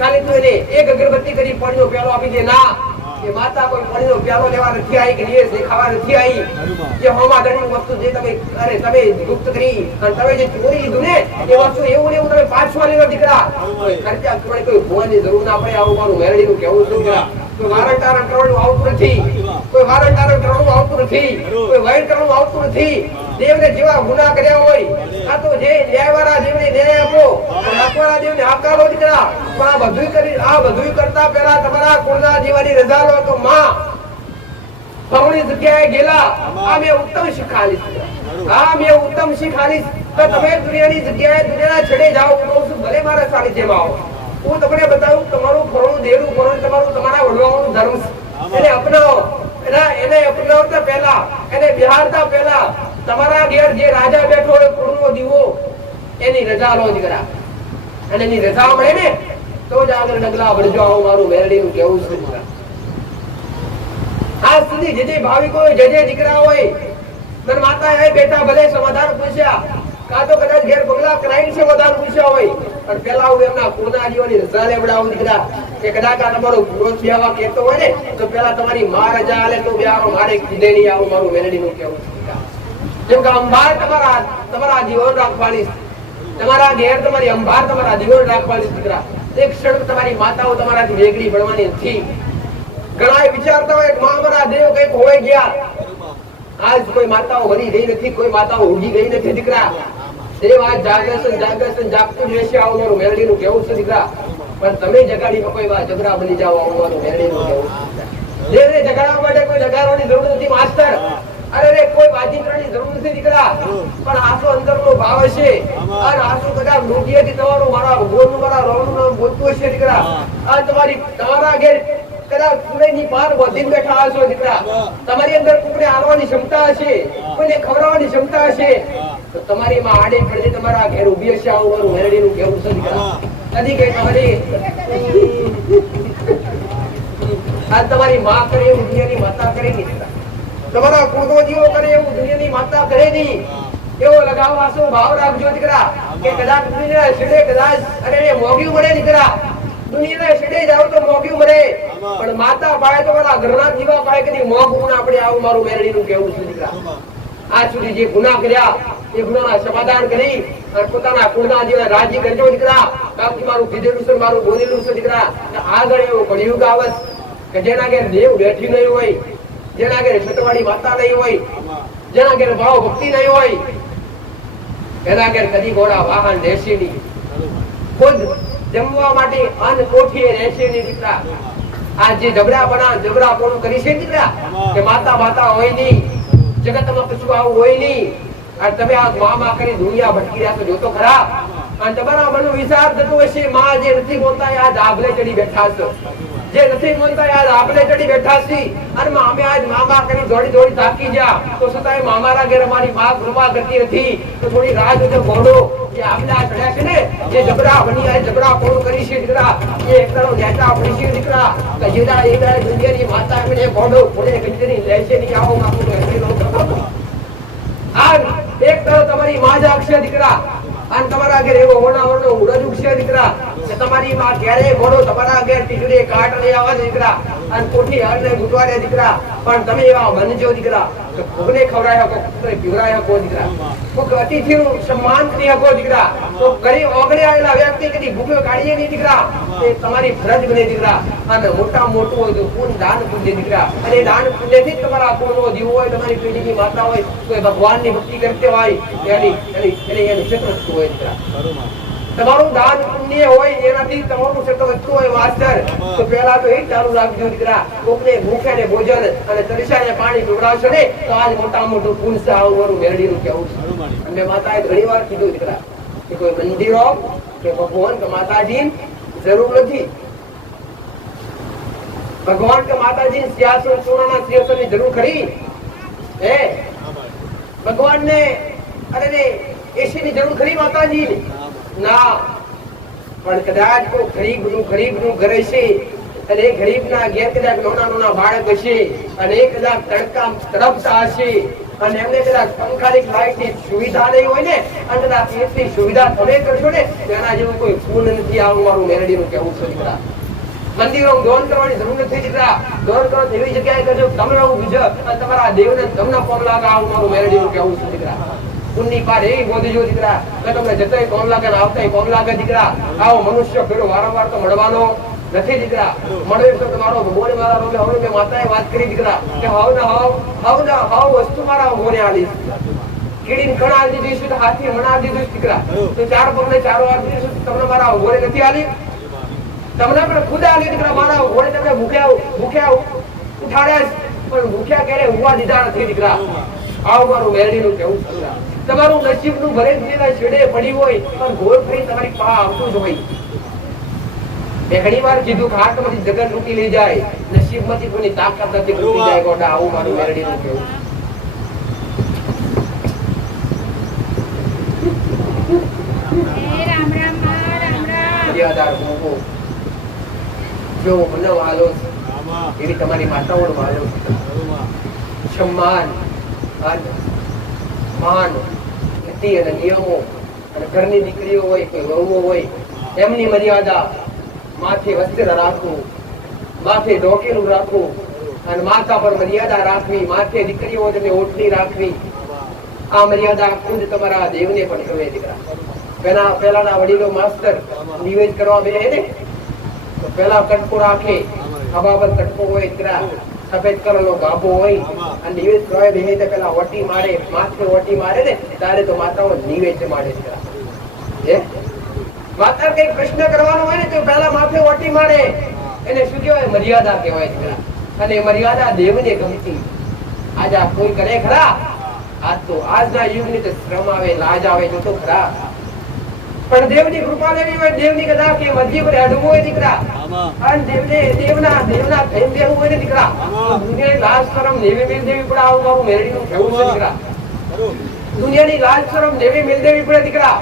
ખાલી તું એને એક અગરબત્તી કરી પાણીનો પ્યાલો આપી દે. ના, એ માતા કોઈ પાણીનો પ્યાલો લેવા નથી આવી કે દિવસ દેખાવા નથી આવી. જે હોમા ધણીનું વસ્તુ જે તમે ગુપ્ત કરી અને તમે જે ચોરી લીધું ને એ વસ્તુ એવું ને એવું તમે પાછું લેવા દીકરા. ખર્ચા કોઈ ભોવાની જરૂર ના પડે. આવું મારું મેરડીનું કહેવું છે દીકરા. કોઈ વારણ ટારણ કરવાનું આવતું નથી, કોઈ વૈર કરવાનું આવતું નથી. દેવને જેવા ગુના કર્યા હોય આ તો જે ન્યાયવાળા દેવને ન્યાય આપો અને આપવાળા દેવને આકારો દીકરા. પણ આ બધું કરતા પહેલા તમારા કુળના જીવાની રજા લો તો માં ભવની જગ્યાએ ગયેલા આ મેં ઉત્તમ શીખાલીશ. તો તમે દુનિયાની જગ્યાએ દુનિયાના છેડે જાઓ તો ભલે મારા સાનિધ્યમાં આવો. હું તમને બતાવું તમારું ઘરનું દેરું ઘરનું તમારું તમારા વડવાઓનું ધર્મ એને અપનાવો. એને અપનાવતા પહેલા એને બિહારતા પહેલા તમારા ઘેર જે રાજા બેઠો હોય કુળનો દીવો એની રજા લો દીકરા. અને એની રજા મળે ને તો જ આગળ ડગલા વળજો. આવું મારું મેરડીનું કહેવું છે દીકરા. આજ સુધી જે ભાવિકો જે દીકરા હોય મને માતા બેટા ભલે સમાધાન પૂછ્યા કાં તો કદાચ ઘેર બગલા કરાઈને સમાધાન પૂછ્યા હોય પણ પેલા હું એમના કુળના જીવોની રજા લેવડાવું દીકરા કે કદાચ આ તમારો વિરોધ બેવા કહેતો હોય ને તો પેલા તમારી માં રજા આલે તો બેહારો મારે કીધે નહીં. આવું મારું મેરડીનું કહેવું છે. જેમ કે અંબાર તમારા જીવન રાખવાની, તમારા ઘેર તમારી અંબાર તમારા જીવન રાખવાની દીકરા. એક ક્ષણ તમારી માતાઓ તમારાથી વેગળી બનવાની નથી. ઘણા વિચારતા હોય માં મારા દેવ કઈક હોય ગયા. આજ કોઈ માતાઓ વળી ગઈ નથી, કોઈ માતાઓ ઉગી ગઈ નથી દીકરા. દેવ આજ જાગતું જ રહેશે. આવું મારું મેરડીનું કહેવું છે દીકરા. પણ તમે જગાડીમાં કોઈ વાર ઝઘડા બની જાઓ. આવું મારું મેરડીનું કહેવું છે. દેવને જગાડવા માટે કોઈ જગાડવાની જરૂર નથી માસ્ટર. અરે રે કોઈ વાજીત્રની જરૂર નથી દીકરા. પણ આસો અંદરનો ભાવ હશે અને આસો કદાચ લોટીએથી તમારું મારા ભગવાનનું મારા રોમનું નામ બોલતું હશે દીકરા. આ તમારા ઘેર કદાચ કુળની પાર વધીને બેઠા હશો દીકરા. તમારી અંદર કુકડે આલવાની ક્ષમતા હશે, કોઈને ખવડાવવાની ક્ષમતા હશે તો તમારી માં આડે પડે તમારા ઘેર ઊભી હશે. આવું મારું મેરડીનું કહેવું છે દીકરા. કદી કે તમારી આ તમારી માં કરે એવું દુનિયાની માતા કરે નહીં દીકરા. તમારા કુળનો જીવો કરે એવું દુનિયાની માતા કરે નહીં. એવો લગાવવાસો ભાવ રાખજો દીકરા કે કદાચ દુનિયાના છેડે કદાચ અરે મોગી મળે દીકરા. દુનિયાના છેડે જાવ તો મોગી મળે પણ માતા પાડે તો મારા ઘરના દીવા પાડે કદી મોગું ના પડે. આવું મારું મેરડીનું કહેવું છે દીકરા. આજ સુધી જે ગુનાહ કર્યા એ ગુનાના સમાધાન કરી અને પોતાના કુળના જીવન રાજી કરજો દીકરા. બાકી મારું કીધેલું છે, મારું બોલેલું છે દીકરા. આગળ એવું કળિયુગ આવત કે જેના ઘેર દેવ બેઠી નહીં હોય, જેના ઘેર છટવાડી માતા નહીં હોય, જેના ઘેર ભાવ ભક્તિ નહીં હોય એના ઘેર કદી ઘોડા વાહન રહેશે નહીં. ખુદ જમવા માટે અન્ન કોઠીએ રહેશે નહીં દીકરા. આ જે જબરા કોણ કરી છે દીકરા કે માતા હોય નહીં, જગતમાં કશું આવું હોય નહીં. અને તમે આ મામા કરી દુનિયા ભટકી રહ્યા છો જોતો ખરા. અને તમારા મનનો વિચાર થતો હશે માં જે નથી બોલતા આજ આભલે ચડી બેઠા છો, જે નથી બોલતા આજ આભલે ચડી બેઠા છી. અને અમે આજ મામા કરી દોડી થાકી ગયા તો છતાંય મામારા ઘેર અમારી માં કૃપા કરતી નથી. તો થોડી રાહ જોજો ઘોડો જે આભલા ચડ્યા છે ને જે જબરા બની આ જબરા કોણ કરી છે દીકરા. એ એકડો નેતા પડી છે દીકરા કે જેડા એડા દુનિયાની માતા એમને ઘોડો ઘોડે ગંજરી લેશે નહીં. આવો મારું આ એક તરફ તમારી માં જાગશે દીકરા અને તમારા ઘેર એવો હોનાવરનો ઉડજ ઉગશે દીકરા કે તમારી માં ક્યારે ઘોડો તમારા ઘેર ટીકડે કાટ લઈ આવે દીકરા અને કોઠી હાલને ગુટવાડે દીકરા. પણ તમે એવા બનજો દીકરા કે ભોગને ખવડાય શકો, પુત્રને પીવડાય શકો દીકરા. કોક અતિથિનું સન્માન કરી શકો દીકરા. તો ગરીબ ઓગળે આવેલા વ્યક્તિ કદી ભૂખ્યો કાઢીએ નહીં દીકરા. એ તમારી ફરજ બને દીકરા. અને મોટા મોટું હોય તો પૂર્ણ દાન પુણ્ય દીકરા. અને દાન પુણ્યથી જ તમારા કુળનો જીવ હોય, તમારી પેઢીની માતા હોય, કોઈ ભગવાનની ભક્તિ કરતી હોય એની ક્ષેત્ર હોય દીકરા. તમારું દાન પુણ્ય હોય એનાથી તમારું ક્ષેત્ર વધતું હોય માસ્ટર. તો પહેલા તો એ ચાલુ રાખજો દીકરા. કોકને ભૂખ્યાને ભોજન અને તરસ્યાને પાણી પીવડાવશો ને તો આજ મોટા મોટું પુણ્ય છે. આવું મારું મેરડીનું કહેવું છે. અને માતાએ ઘણી વાર કીધું દીકરા કે કોઈ મંદિરો કે ભગવાન કે માતાજી જરૂર નથી. ભગવાન કે માતાજી સિંહાસન સોનાના સિંહાસનની જરૂર ખરી? ભગવાનને અરે એસીની જરૂર ખરી માતાજી? ના. પણ કદાચ કોઈ ગરીબનું ઘર હશે અને એ ગરીબના ઘેર કદાચ નાના બાળક હશે અને એ કદાચ તડકા તડપતા હશે અને એમને કદાચ પંખાની લાઈટની સુવિધા નહીં હોય ને અને કદાચ એટલી સુવિધા તમે કરશો ને એના જેવું કોઈ પૂર્ણ નથી. આવું મારું મેરડીનું કહેવું છે દીકરા. મંદિરો દોન કરવાની જરૂર નથી દીકરા. દોન કરો એવી જગ્યાએ કરજો તમને આવું બીજો અને તમારા દેવને તમને કોમ લાગે. આવું મારું મેરડીનું કહેવું છે દીકરા. પુણ્યની પાર એવી બોધજો દીકરા કે તમને જતોય કોમ લાગે ને આવતાય કોમ લાગે દીકરા. આવો મનુષ્ય ફેરો વારંવાર તો મળવાનો નથી દીકરા. મળ્યો તો તમારો ભગવાન મારા રોગે હવે મેં માતાએ વાત કરી દીકરા કે હાવ વસ્તુ મારા ભગવાને આલી. કીડીને કણા આલી દીધું તો હાથી મણા દીધું દીકરા. તો ચાર પગને ચારો આપી દીધું તમને મારા ભગવાને નથી આલી. તમને પણ ખુદ આલી દીકરા. મારા ભગવાને તમને ભૂખ્યા ઉઠાડ્યા પણ ભૂખ્યા ક્યારે ઉવા દીધા નથી દીકરા. આવું મારું મેરડીનું કહેવું છે. તમારું નસીબનું ભરે દીધેલા છેડે પડ્યું હોય પણ ઘોર ફરી તમારી પાસે આવતું જ હોય. મેં ઘણી વાર કીધું કે હાથમાંથી જગત લૂંટી લઈ જાય, નસીબમાંથી કોઈની તાકાત નથી લૂંટી જાય. ગોડા આવું મારું મેરડીનું કહેવું. મર્યાદાર ભોગો જો મને વાલો એવી તમારી માતાઓનો વાલો સન્માન માન નીતિ અને નિયમો અને ઘરની દીકરીઓ હોય કોઈ વહુઓ હોય એમની મર્યાદા માથે વસ્ત્ર રાખવું, માથે ઢોકેલું રાખવું અને માથા પર મર્યાદા રાખવી, માથે દીકરીઓ તેને ઓટલી રાખવી. આ મર્યાદા ખુદ તમારા દેવને પણ કહેવાય. દીકરા પહેલાના વડીલો માસ્તર નિવેદ કરવા બેસે ને તો પહેલા કટકો રાખે, ખભા પર કટકો હોય, દીકરા સફેદ કલરનો ગાભો હોય અને નિવેદ કરવા બેસે તો પેલા વટી મારે, માથે વટી મારે ને ત્યારે તો માતાઓ નિવેદ મારે. દીકરા માતા કઈ પ્રશ્ન કરવાનો હોય ને તો પહેલા માથે વટી મારે. એને શું કહેવાય? મર્યાદા કહેવાય. દીકરા અને મર્યાદા દેવને ગમતી. આજ આ કોઈ કરે ખરા? આજ તો આજના યુગની તો શ્રમ આવે, લાજ આવે જો તો ખરા. પણ દેવની કૃપા લેવી હોય, દેવની કદા કે મધ્ય પર હેડવું હોય દીકરા અને દેવના થઈને દેવું હોય ને દીકરા, દુનિયાની લાજ શરમ નેવે મેલ દેવી પડે. આવું મારું મેરડીનું કહેવું છે. દીકરા દુનિયાની લાજ શરમ નેવે મેલ દેવી પડે. દીકરા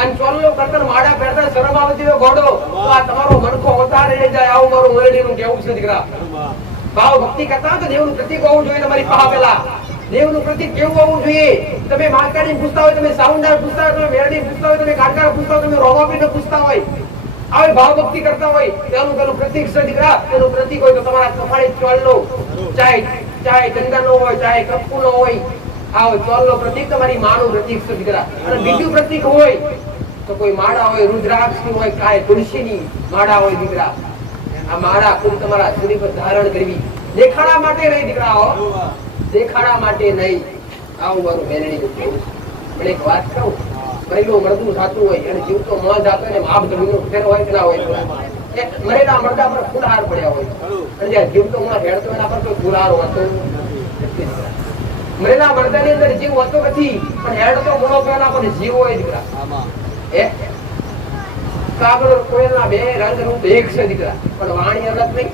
અને ચોલ્લો કરતર માડા પહેરતા શરમ આવતી હોય ગોડો તો આ તમારો મનખો વધારે રહી જાય. આવું મારું મેરડીનું કહેવું છે. દીકરા ભાવ ભક્તિ કરતા તો દેવનું પ્રતીક હોવું જોઈએ તમારી પાસે. પેલા દેવનું પ્રતીક કેવું હોવું જોઈએ? તમે માલકારી પૂછતા હોય, તમે સાઉન્ડર પૂછતા હોય, તમે મેરડી પૂછતા હોય, તમે કાટકાર પૂછતા હોય, તમે રોમાપીને પૂછતા હોય, આવી ભાવ ભક્તિ કરતા હોય તેનું પેલું પ્રતીક છે. દીકરા તેનું પ્રતીક હોય તો તમારા કપાળી ચોલ્લો, ચાહે ચંદનનો હોય, ચાહે કપૂનો હોય, આવો ચોલ્લો પ્રતીક તમારી માનું પ્રતીક છે. દીકરા અને બીજું પ્રતીક હોય તો કોઈ માળા હોય, રુદ્રાક્ષની હોય, કાય તુલસીની માળા હોય. દીકરા આ માળા ખુદ તમારા શરીર પર ધારણ કરવી, દેખાડા માટે નહીં. દીકરાઓ દેખાડા માટે નહીં. આવું મારું મેરડીનું કહેવું. પણ એક વાત કહું, મરેલું મળતું થતું હોય અને જીવતો ન જાતો હોય ને આપ જમીનનો ફેર હોય કે ના હોય, મરેલા મળતા પર ફૂલહાર પડ્યા હોય અને જ્યાં જીવતો હેડતો એના પર કોઈ ફૂલહાર હોતો નથી. મરેલા મળતાની અંદર જીવ હોતો નથી પણ હેડતો મોડો પેલા પર જીવ હોય. દીકરા કાગડો કોયલના બે રંગ રૂપ એક છે. દીકરા પણ વાણી અલગ નહીં.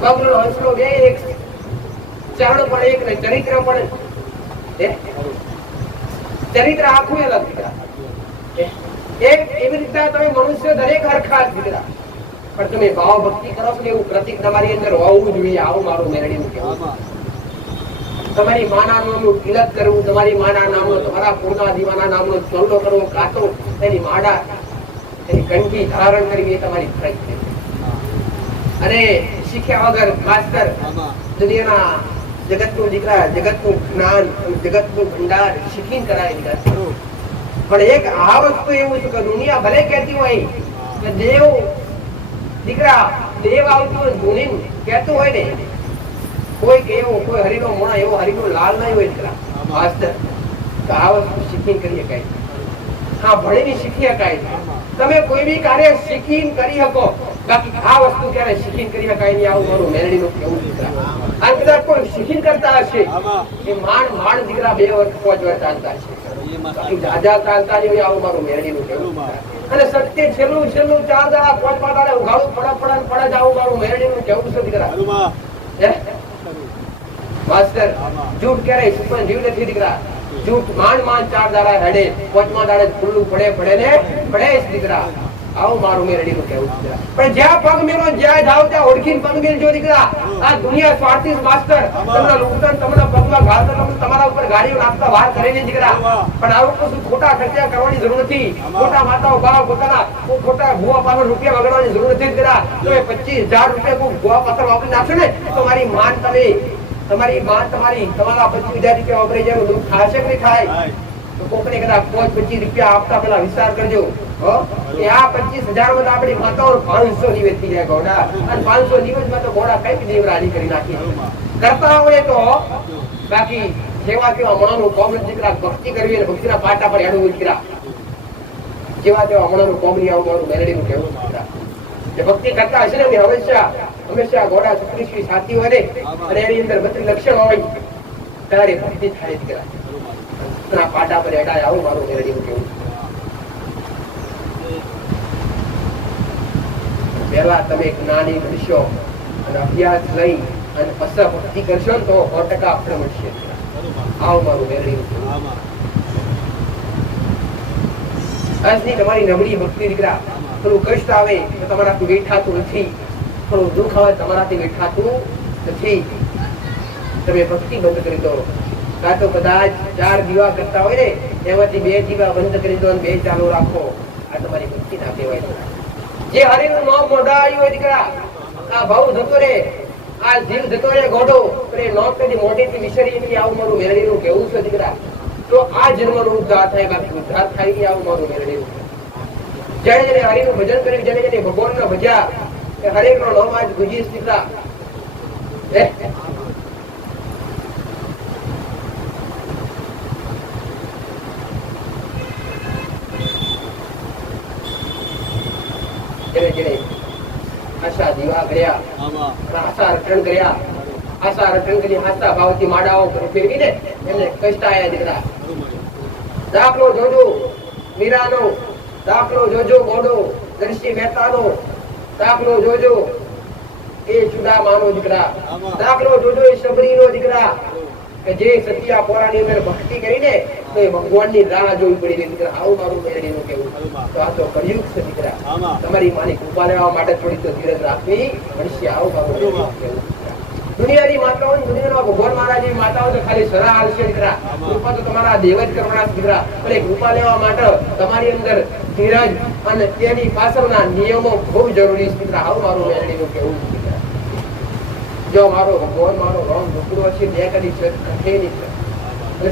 કાગડો હંસલો બે એક છે, ચરણ પણ એક ને ચરિત્ર પણ ચરિત્ર આખું અલગ. દીકરા એક એવી રીતે તમે મનુષ્ય દરેક હરખા. દીકરા પણ તમે ભાવ ભક્તિ કરો છો એવું પ્રતીક તમારી અંદર હોવું જોઈએ. આવું મારું મેરડીનું કહેવું. તમારી માના નામનું તિલક કરવું, તમારી માના નામનો, તમારા પૂર્ણા દીવાના નામનો ચોલ્લો કરવો, કાતો તેની માળા, તેની કંઠી ધારણ કરવી એ તમારી ફરજ છે. અને શીખ્યા વગર માસ્તર દુનિયાના જગતનું દીકરા જગતનું જ્ઞાન જગતનું ભંડાર શીખીને કરાય. દીકરા પણ એક આ વસ્તુ એવું છે કે દુનિયા ભલે કહેતી હોય કે દેવ દીકરા દેવ આવતું હોય, ગુણી કહેતું હોય ને, કોઈ કેવો કોઈ હરિનો મોણા એવો હરિનો લાલ નહીં હોય. દીકરા માસ્તર તો આ વસ્તુ શીખીને કરી શકાય. હા ભણીને શીખી શકાય. તમે કોઈ બી કાર્ય શીખીને કરી શકો, બાકી આ વસ્તુ ક્યારે શીખીને કરી શકાય નહીં. આવું મારું મેરડીનું કહેવું. દીકરા આ કદાચ કોઈ શીખીને કરતા હશે એ માંડ દીકરા 2 વર્ષ 5 વર્ષ ચાલતા હશે, બાકી જાજા ચાલતા નહીં. આવું મારું મેરડીનું કહેવું. અને સત્ય છેલ્લું 4 દાડા 5 દાડા ઉઘાડું પડા જ આવું મારું મેરડીનું કહેવું છે. દીકરા માસ્ટર જૂઠ ક્યારે સુપન જીવ નથી. દીકરા જૂઠ માંડ 4 દાડા હેડે, 5મા દાડે ખુલ્લું પડે ને પડે જ. દીકરા આવું મારું મેરડીનું કહેવું. દીકરા પણ જ્યાં પગ મેલો જ્યાં જાવ ત્યાં ઓળખીને પગ મેલજો. દીકરા આ દુનિયા સ્વાર્થી માસ્ટર તમને લૂંટન તમને પગમાં ઘાલ તમારા ઉપર ગાડીઓ નાખતા વાર કરીને. દીકરા પણ આવું કશું ખોટા ખર્ચા કરવાની જરૂર નથી. ખોટા માતાઓ ભાવ પોતાના ખોટા ભૂવા પાછળ રૂપિયા વગાડવાની જરૂર નથી. દીકરા તમે 25,000 રૂપિયા કોઈ ભૂવા પાછળ વાપરી નાખશો ને તો તમારી માન તમારા 25,000 રૂપિયા વાપરી જાય દુઃખ ખાશે કે નહીં થાય? તો કોકને કદાચ 25 રૂપિયા આપતા પેલા વિચાર કરજો. આ 25,000 માં આપણી માતાઓ 500 નિવેદ થઈ જાય ગોડા. અને 500 નિવેદમાં તો ગોડા કઈક દેવરાની કરી નાખી કરતા હોય તો. બાકી જેવા કેવા મણાનું કોમન. દીકરા ભક્તિ કરવી અને ભક્તિના પાટા પર હેડવું. દીકરા જેવા તેવા મણાનું કોમની આવું મારું મેરડીનું કહેવું. દીકરા જે ભક્તિ કરતા હશે ને હંમેશા ગોડા સુખની સાથી વધે અને એની અંદર 32 લક્ષણ હોય ત્યારે ભક્તિ થાય. દીકરા ના પાટા પર એડાય આવું મારું મેળવીનું કેવું. પહેલા તમે જ્ઞાની બનશો અને અભ્યાસ લઈ અને પછી ભક્તિ કરશો તો 100% આપણે મળશે. આવું મારું મેળવીનું કેવું. આજની તમારી નબળી ભક્તિ દીકરા, થોડું કષ્ટ આવે તો તમારાથી વેઠાતું નથી, થોડું દુઃખ આવે તમારાથી વેઠાતું નથી. તમે ભક્તિ બંધ કરી દો, કાં તો કદાચ 4 દીવા કરતા હોય ને એમાંથી 2 દીવા બંધ કરી દો અને 2 ચાલુ રાખો. આ તમારી ભક્તિ ના કહેવાય. જે હરિનું નામ મોઢા આવ્યું હોય દીકરા, આ ભાવ જતો રે, આ જીવ જતો રે ગોડો, એ નોમ કદી મોઢેથી વિસરી એટલે આવું મારું મેળવીનું કેવું છે દીકરા. તો આ જન્મનો ઉદ્ધાર થાય, બાકી ઉદ્ધાર થાય આવું મારું મેળવીનું. જેને જેને હરિનું ભજન કર્યું, જેને જેને ભગવાનના ભજ્યા, એ હરેકનો નામ આજ ગુજીશ દીકરા. જેને જેને આશા દીવા કર્યા, આશા રટણ કર્યા, આશા રટણ કરી આશા ભાવથી માડાઓ ફેરવીને એમને કષ્ટ આયા દીકરા. દાખલો જોજો મીરાનો, દાખલો જોજો ગોડો નરસિંહ મહેતાનો, દાખલો જોજો એ ચુડામાનો દીકરા, દાખલો જોજો એ સબરીનો દીકરા, કે જે સતિયા પોરાની અંદર ભક્તિ કરીને તો એ ભગવાનની રાહ જોવી પડી ગઈ દીકરા. આવું મારું મેળવીનું કેવું. તો આ તો કળિયુગ છે દીકરા. તમારી માની કૃપા લેવા માટે થોડી તો ધીરજ રાખવી પડશે. આવું મારું મેળવીનું કેવું. દુનિયાની માતાઓ, દુનિયામાં ભગવાન મહારાજની માતાઓ તો ખાલી સરાહ હાલશે દીકરા. કૃપા તો તમારા દેવ જ કરવાના દીકરા. પણ એ કૃપા લેવા માટે તમારી અંદર ધીરજ અને તેની પાછળના નિયમો ખૂબ જરૂરી છે દીકરા. આવું મારું મેળવીનું કેવું દીકરા. જો મારો ભગવાન મારો રોમ ઢોકળો છે, બે કદી સત કહે નહીં,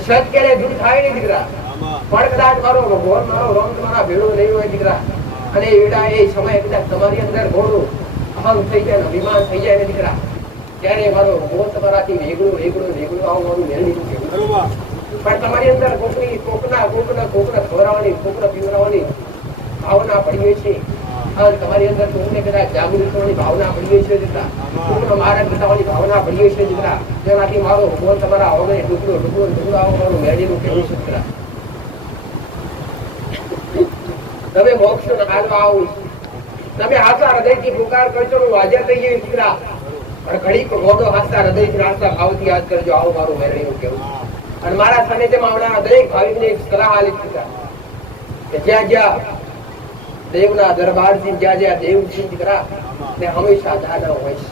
સત ક્યારે દૂર થાય નહીં દીકરા. પણ કદાચ મારો ભગવાન મારો રોમ તમારા ભેળો નહીં હોય દીકરા, અને એ વેળા એ સમય કદાચ તમારી અંદર ઘોડું અહમ થઈ જાય, અભિમાન થઈ જાય ને દીકરા, ત્યારે મારો ભગવાન તમારાથી વેગળું વેગળું વેગળું આવું મારું મેળવી છે. પણ તમારી અંદર કોકના ખવડાવવાની, કોકના પીવડાવવાની ભાવના પડી હોય છે. તમારી અંદર કોઈને કદાચ જાગૃત કરવાની ભાવના પડી હોય છે દીકરા, કોકનો માર્ગ બતાવવાની ભાવના પડી હોય છે દીકરા, જેનાથી મારો ભગવાન તમારા વગર ડુકડું આવું મારું મેળવીનું કહેવું છે દીકરા. તમે મોક્ષ હાલવા આવું, તમે હાથા હૃદયથી પુકાર કરશો, હું હાજર થઈ ગઈ દીકરા. પણ ઘડીક ગોડો હાથા હૃદયથી આસ્થા ભાવથી યાદ કરજો. આવું મારું મેળવીનું કહેવું. અને મારા સાનિધ્યમાં આવનારા દરેક ભાવિકને એક સલાહ આલી દીકરા, કે જ્યાં જ્યાં દેવના દરબારથી જ્યાં જ્યાં દેવ છે દીકરા, તે હંમેશા દાદા હોય છે.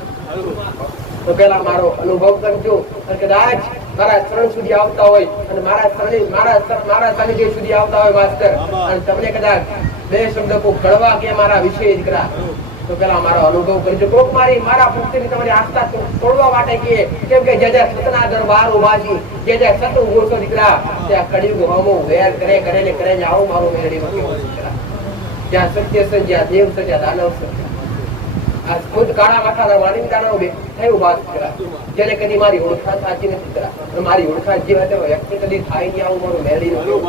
તો પેલા મારો અનુભવ કરજો. કદાચ મારા શરણ સુધી આવતા હોય અને મારા સાનિધ્ય સુધી આવતા હોય માસ્ટર, અને તમને કદાચ 2 શબ્દ કોઈ કડવા કે મારા વિશે દીકરા, તો પેલા મારો અનુભવ કરજો. કોક મારા ભક્તિની તમારી આસ્થા તોડવા માટે કે કેમ કે જે સતના દરબાર ઉભા છે, જે સત ઉભો છો દીકરા, ત્યાં કળિયુગ હોમો વેર કરે ને કરે ને આવું મારું મેળવીનું કેવું દીકરા. જ્યાં સત્ય છે, જ્યાં દેવ છે, જ્યાં દાનવ છે. આ ખુદ કાળા માથાના વાણી દાનવ થયું વાત દીકરા, જેને કદી મારી ઓળખાણ સાચી નથી દીકરા. મારી ઓળખાણ જે હતી વ્યક્તિ કદી થાય નહીં, આવું મારું મેળવીનું કેવું.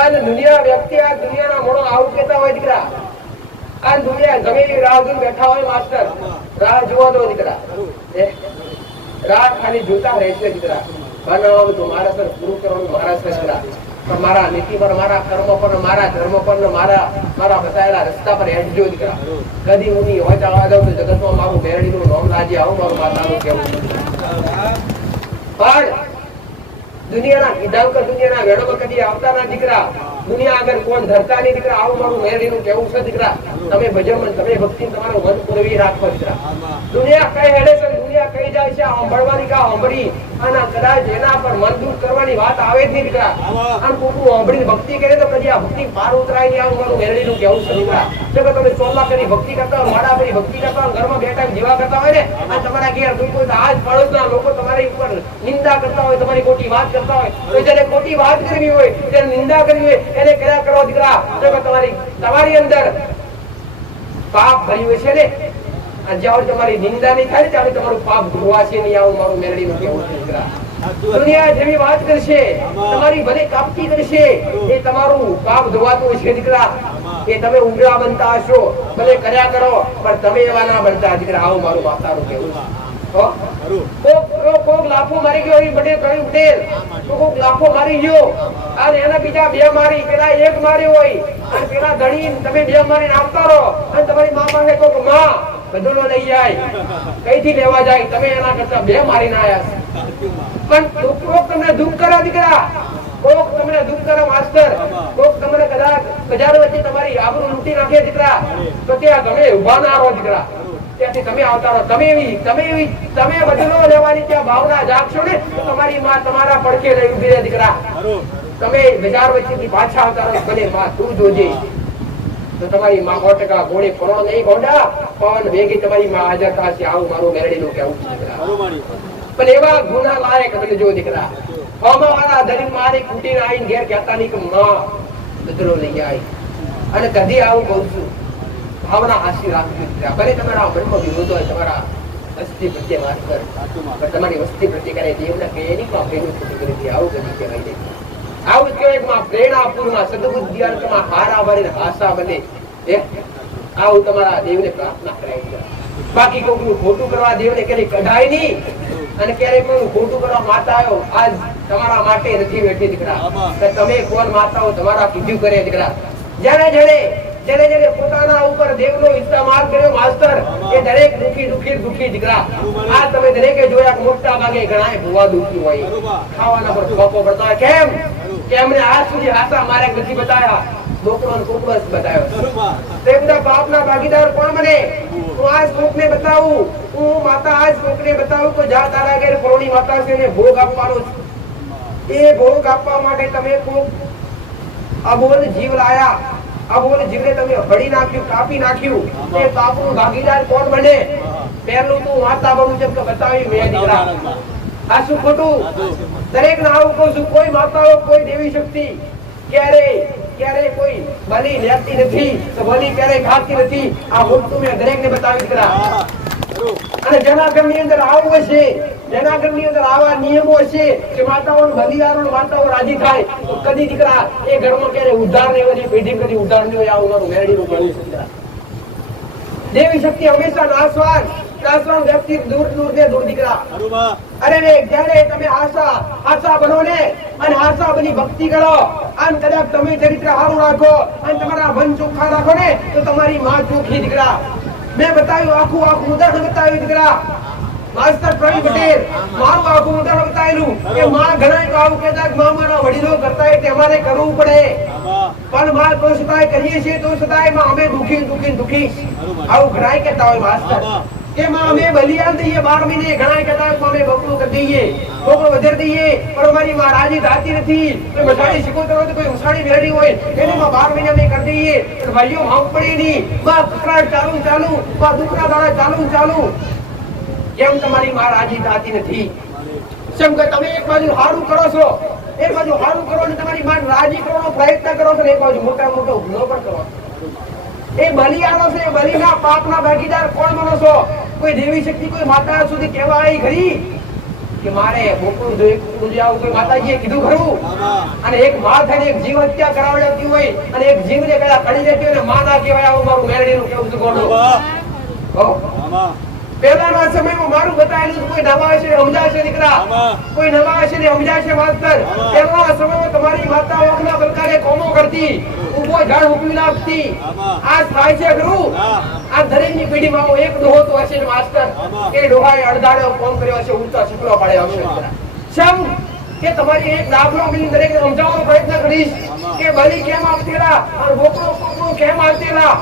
અને દુનિયા વ્યક્તિ આ દુનિયાના મોણો આવું કહેતા હોય દીકરા, આ દુનિયા ગમે એવી રાહ જોઈને બેઠા હોય માસ્ટર, રાહ જોવા દો દીકરા. રાહ ખાલી જોતા રહેશે દીકરા. બનાવ તો મારા સર પૂરું કરવાનું મારા સર દીકરા. પણ મારા નીતિ પર, મારા કર્મ પર, મારા ધર્મ પર, મારા બતાવેલા રસ્તા પર હેડજો દીકરા. કદી હું ની હોય ચાલવા દઉં તો જગતમાં મારું મેરડીનું નામ લાજી આવું મારું માતાનું કેવું. પણ દુનિયાના કીધા વગર, દુનિયાના વેડોમાં કદી આવતા ના દીકરા. દુનિયા આગળ કોણ ધરતા નહીં દીકરા. આવું મારું મેરડીનું કેવું છે દીકરા. તમે ભજન, તમે ભક્તિ તમારો મન પૂરવી રાખો દીકરા. દુનિયા કઈ હેડે છે, દુનિયા કઈ જાય છે, સાંભળવાની કા સાંભળી, અને કદાચ એના પર મન દૂર કરવાની વાત આવે જ નહીં દીકરા. આમ કોકનું સાંભળીને ભક્તિ કરે તો કદી આ ભક્તિ પાર ઉતરાય નહીં. આવું મારું મેરડીનું કેવું છે દીકરા. જો કે તમે ચોલા કરી ભક્તિ કરતા હોય, માળા કરી ભક્તિ કરતા હોય, ઘરમાં બેઠા જીવા કરતા હોય ને, અને તમારા ઘેર કોઈ આજ પડોશના લોકો તમારી ઉપર નિંદા કરતા હોય, તમારી ખોટી વાત કરતા હોય, તો જેને ખોટી વાત કરવી હોય, જેને નિંદા કરવી હોય, એને કર્યા કરો દીકરા. જો કે તમારી અંદર પાપ ભર્યું છે ને, જ્યાં તમારી નિંદા નહીં થાય ત્યારે તમારું પાપ ધોવાશે નહીં. આવું મારું મેરડીનું કેવું છે દીકરા. દુનિયા જેવી વાત કરશે, તમારી ભલે કાપતી કરશે, એ તમારું પાપ ધોવાતું છે દીકરા. એ તમે ઉંગરા બનતા હશો, ભલે કર્યા કરો, પણ તમે એવા ના બનતા દીકરા. આવું મારું માતાનું કેવું છે. કોક લાફો મારી ગયો એ બટે કઈ ઉઠેલ તો કોક લાફો મારી ગયો અને એના બીજા બે મારી પેલા એક મારી હોય અને પેલા ધણી તમે બે મારીને આવતા રહો અને તમારી માં પાસે કોક માં બધું લઈ જાય કઈથી લેવા જાય તમે એના કરતા બે મારીને આયા પણ કોક તમને દુઃખ કરે દીકરા કોક તમને દુઃખ કરે માસ્ટર કોક તમને કદાચ બજાર વચ્ચે તમારી આબરૂ લૂંટી નાખે દીકરા તો ત્યાં તમે ઉભા ના રહો દીકરા ત્યાંથી તમે આવતા રહો તમે બદલો લેવાની ત્યાં ભાવના જાગશો ને તમારી માં તમારા પડખે લઈ ઉભી રહે દીકરા તમે બજાર વચ્ચેથી પાછા આવતા રહો ભલે માં તું જોજે તો તમારી માં 100% ગોળી ફરો નહીં ગોંડા પવન વેગી તમારી માં હાજર થશે આવું મારું મેરડીનું કહેવું છે દીકરા પણ એવા ગુના લાયક તમે જો દીકરા હોમા વાળા દરિંગ મારી કુટીને આવીને ઘેર કહેતા નહીં કે માં બદલો લઈ આવી અને કદી આવું કહું છું ભાવના હાસી રાખવી ભલે તમારા મનમાં વિરોધ હોય તમારા વસ્તી પ્રત્યે વાત કર પણ તમારી વસ્તી પ્રત્યે કરે દેવના કે એની માં પ્રેમ કરી દે આવું કદી કહેવાય નહીં આવું કહેવાય કે માં પ્રેરણાપૂર્ણ સદબુદ્ધિ અર્થમાં હારા બને હાસા બને આવું તમારા દેવને પ્રાર્થના કરાય બાકી કોઈનું ખોટું કરવા દેવને ક્યારેય કઢાય નહીં અને ક્યારેય કોઈનું ખોટું કરવા માતા આવ્યો આજ તમારા માટે નથી બેઠી દીકરા તમે કોણ માતાઓ તમારા કીધું કરે દીકરા જેને પોતાના ઉપર દેવનો ઇસ્તેમાલ કર્યો માસ્ટર એ દરેક દુખી દીકરા આ તમે દરેકે જોયા મોટા ભાગે ઘણાય ભૂવા દુખી હોય ખાવાના પર ખોપો પડતા હોય કેમ ને આજ સુધી આશા મારે નથી બતાયા ડોકરો કોકડો બતાવ્યો તે બધા પાપના ભાગીદાર કોણ બને હું આજ કોકને બતાવું હું માતા આજ કોકને બતાવું તો જા તારા ઘરે પરોણી માતા છે ને ભોગ આપવાનો છે એ ભોગ આપવા માટે તમે કોક અબોલ જીવ લાયા અબોલ જીવને તમે હળી નાખ્યું કાપી નાખ્યું તે પાપનું ભાગીદાર કોણ બને પહેલું તું માતા બનું જેમ કે બતાવી મેં દીકરા આ શું ખોટું દરેક ને આવું કહું છું કોઈ માતાઓ કોઈ દેવી શક્તિ ક્યારે કોઈ બલી લેતી નથી તો બલી ક્યારે ખાતી નથી આ ખોટું મેં દરેક ને બતાવી દીકરા અને જેના ઘરની અંદર આવું હશે જેના ઘરની અંદર આવા નિયમો હશે કે માતાઓ બલિદારો માતાઓ રાજી થાય તો કદી દીકરા એ ઘરમાં ક્યારે ઉદ્ધાર ને બધી પેઢી કદી ઉદ્ધાર ન હોય આવું મારું મેરડીનું કહેવું છે દીકરા દેવી શક્તિ હંમેશા નાશવાન વ્યક્તિ દૂર દીકરા અરે જ્યારે તમે આશા બનો ને અને આશા બની ભક્તિ કરો અને કદાચ તમે ચરિત્ર સારું રાખો અને તમારા મન ચોખ્ખા રાખો ને તો તમારી માં ચોખ્ખી દીકરા મેં બતાવ્યું આખું ઉદાહરણ બતાવ્યું દીકરા માસ્ટર પ્રવીણ પટેલ મારું આખું ઉદાહરણ બતાવેલું કે માં ઘણા આવું કહેતા કે મારા વડીલો કરતા એટલે અમારે કરવું પડે પણ માં તો સદાય કરીએ છીએ તો સદાય માં અમે દુખી આવું ઘણા કહેતા હોય માસ્ટર કે માં અમે બલિયાન દઈએ 12 મહિને ઘણા કહેતા હોય અમે બકરું કરી દઈએ બકરો વધારી દઈએ પણ અમારી માં રાજી થતી નથી તો મસાણી શીખવતો હોય તો કોઈ મસાણી મેળવી હોય એને માં 12 મહિને અમે કરી દઈએ પણ ભાઈઓ ભાવ પડે નહીં માં કકરાટ ચાલુ માં દુખરા દાડા ચાલુ કેમ તમારી માં રાજી થતી નથી કેમ કે તમે એક બાજુ હારું કરો છો એક બાજુ હારું કરો અને તમારી માં રાજી કરવાનો પ્રયત્ન કરો છો એક બાજુ મોટો ગુનો પણ કરો એ બલિયાનો છે બલિના પાપના ભાગીદાર કોણ બનો છો કોઈ દેવી શક્તિ કોઈ માતા સુધી કહેવા આવી ખરી કે મારે મોકળું જોઈ આવું કોઈ માતાજીએ કીધું ખરું અને એક માં થઈને એક જીવ હત્યા કરાવડાવતી હોય અને એક જીવને કદાચ કડી જતી હોય ને માં ના કહેવાય આવું મારું મેરડીનું કેવું છે કોણ પહેલાના સમયમાં મારું બતાવેલું કોઈ નવા હશે ને સમજાશે દીકરા કોઈ નવા હશે ને સમજાશે માસ્ટર પહેલાના સમયમાં તમારી માતા ઓખના બલકારે કોમો કરતી ઉભો ઝાડ ઉભી નાખતી આજ થાય છે ખરું આ દરેકની પેઢીમાં એક ડોહો તો હશે ને માસ્ટર કે ડોહાએ અડધાડો ફોન કર્યો હશે ઉલટા શુક્લો પાડ્યો હશે શમ કે તમારી એક દાખલો મિલી દરેકને સમજાવવાનો પ્રયત્ન કરીશ કે બલી કેમ આવતેલા અને બોકરો કેમ આવતેલા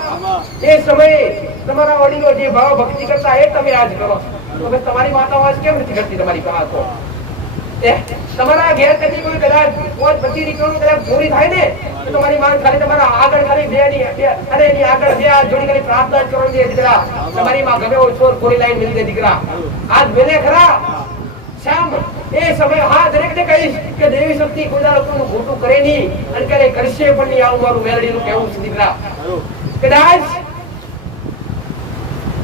એ સમયે તમારા વડીલો જે ભાવ ભક્તિ કરતા એ તમે આજ કરો તો તમારી માતાઓ આજ કેમ નથી કરતી તમારી પાસે તમારા ઘેર કદી કોઈ કદાચ કોઈ બધી રીતોનું કદાચ પૂરી થાય ને તો તમારી માં ખાલી તમારા આગળ ખાલી બે ની અને એની આગળ બે હાથ જોડી ખાલી પ્રાર્થના કરો દે દીકરા તમારી માં ગમે છોર પૂરી લાઈન મિલી દે દીકરા આજ બેને ખરા શામ એ સમય હા દરેકને કહીશ કે દેવી શક્તિ કોઈ લોકોનું ખોટું કરે નહીં અને ક્યારે કરશે પણ નહીં આવું મારું મેલડીનું કહેવું છે દીકરા કદાચ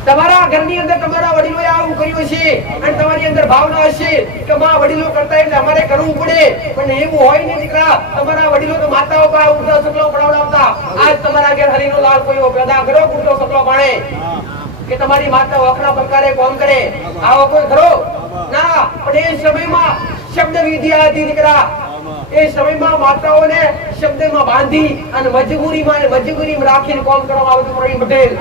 તમારા ઘરની અંદર તમારા વડીલોએ આવું કર્યું છે અને તમારી અંદર ભાવના હશે કે માં વડીલો કરતા એટલે અમારે કરવું પડે પણ એવું હોય નહીં દીકરા તમારા વડીલો તો માતાઓ પર ઉઠો સકલો પડાવડાવતા આજ તમારા ઘેર હરીનો લાલ કોઈ પેદા કર્યો ઉઠો સકલો પાડે કે તમારી માતા વખરા પ્રકારે કોમ કરે, આવો કોઈ ખરો ના. પણ એ સમયમાં શબ્દ વિદ્યા હતી દીકરા. એ સમયમાં માતાઓને શબ્દમાં બાંધી અને મજબૂરીમાં રાખીને કોમ કરવામાં આવતું. પ્રવીણ પટેલ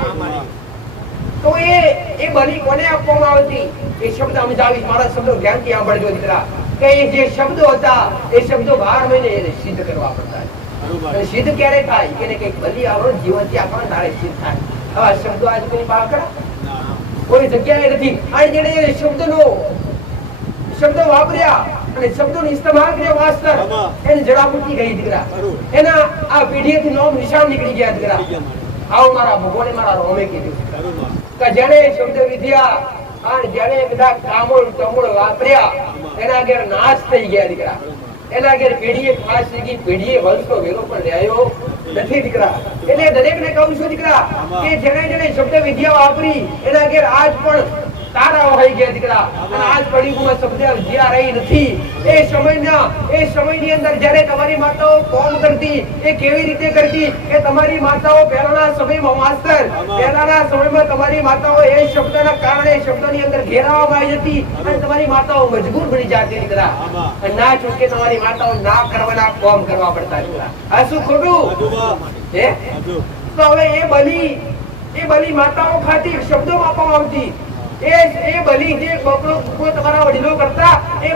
તો એ બલી કોને આપવામાં આવતી? એ શબ્દ સમજાવી, મારા શબ્દો ધ્યાનથી સાંભળજો દીકરા, કે એ જે શબ્દો હતા એ શબ્દો 12 મહિને એને સિદ્ધ કરવા પડતા. અને સિદ્ધ ક્યારે થાય? કે કઈક બલી આવરો જીવનથી આપણને તારે સિદ્ધ થાય. આવા શબ્દો આજ કોઈ પાકડા કોઈ જગ્યાએ નથી. આ જેને શબ્દો વાપર્યા અને શબ્દોનો ઇસ્તેમાલ કર્યો માસ્તર, એની જડાબુટી ગઈ દીકરા. એના આ પેઢીએથી નામ નિશાન નીકળી ગયા દીકરા. આવો મારા ભગવાને મારા રોમે કીધું કે જેને શબ્દ વિદ્યા અને જેને બધા કામોળ વાપર્યા એના ઘેર નાશ થઈ ગયા દીકરા. એના ઘેર પેઢીએ ખાસ થઈ પેઢીએ વંશનો વેરો પણ રહ્યો નથી દીકરા. એટલે દરેકને કહું છું દીકરા કે જેને શબ્દ વિદ્યા વાપરી એના ઘેર આજ પણ તારા હોય ગયા દીકરા. અને આજ કળિયુગમાં શબ્દ વિદ્યા રહી નથી. એ સમયની અંદર જ્યારે તમારી માતાઓ કોમ કરતી એ કેવી રીતે કરતી? કે તમારી માતાઓ પહેલાના સમયમાં માસ્તર, પહેલાના સમયમાં તમારી માતાઓ એ શબ્દના કારણે શબ્દોની અંદર ઘેરાવામાં આવી હતી અને તમારી માતાઓ મજબૂર બની જતી દીકરા. અને ના છૂટકે તમારી માતાઓ ના કરવાના કોમ કરવા પડતા દીકરા. આ શું ખોટું હે? તો હવે એ બલી માતાઓ ખાતી શબ્દો આપવામાં આવતી. એ બલી જે તમારા વડીલો કરતા એ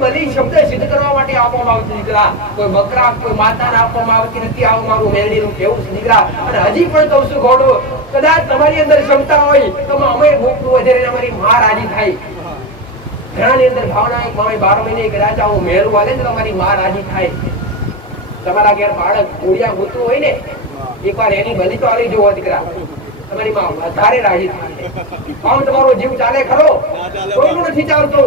બલી શબ્દ સિદ્ધ કરવા માટે આપવામાં આવતી દીકરા. કોઈ બકરા કોઈ માતાને આપવામાં આવતી નથી. આવું મારું મેરડીનું કેવું છે દીકરા. અને હજી પણ કહું છું ઘોડો, કદાચ તમારી અંદર ક્ષમતા હોય તો અમે ભૂખનું વધારે અમારી માં રાજી થાય. ઘણાની અંદર ભાવના એક 12 મહિને કદાચ આવું મેરું વાલે તો તમારી માં રાજી થાય. તમારા ઘેર બાળક ગોળિયા ગોતું હોય ને, એકવાર એની બલી તો આવી જોવો દીકરા, તમારી માં વધારે રાજી થાય. આમ તમારો જીવ ચાલે ખરો? કોઈનું નથી ચાલતો.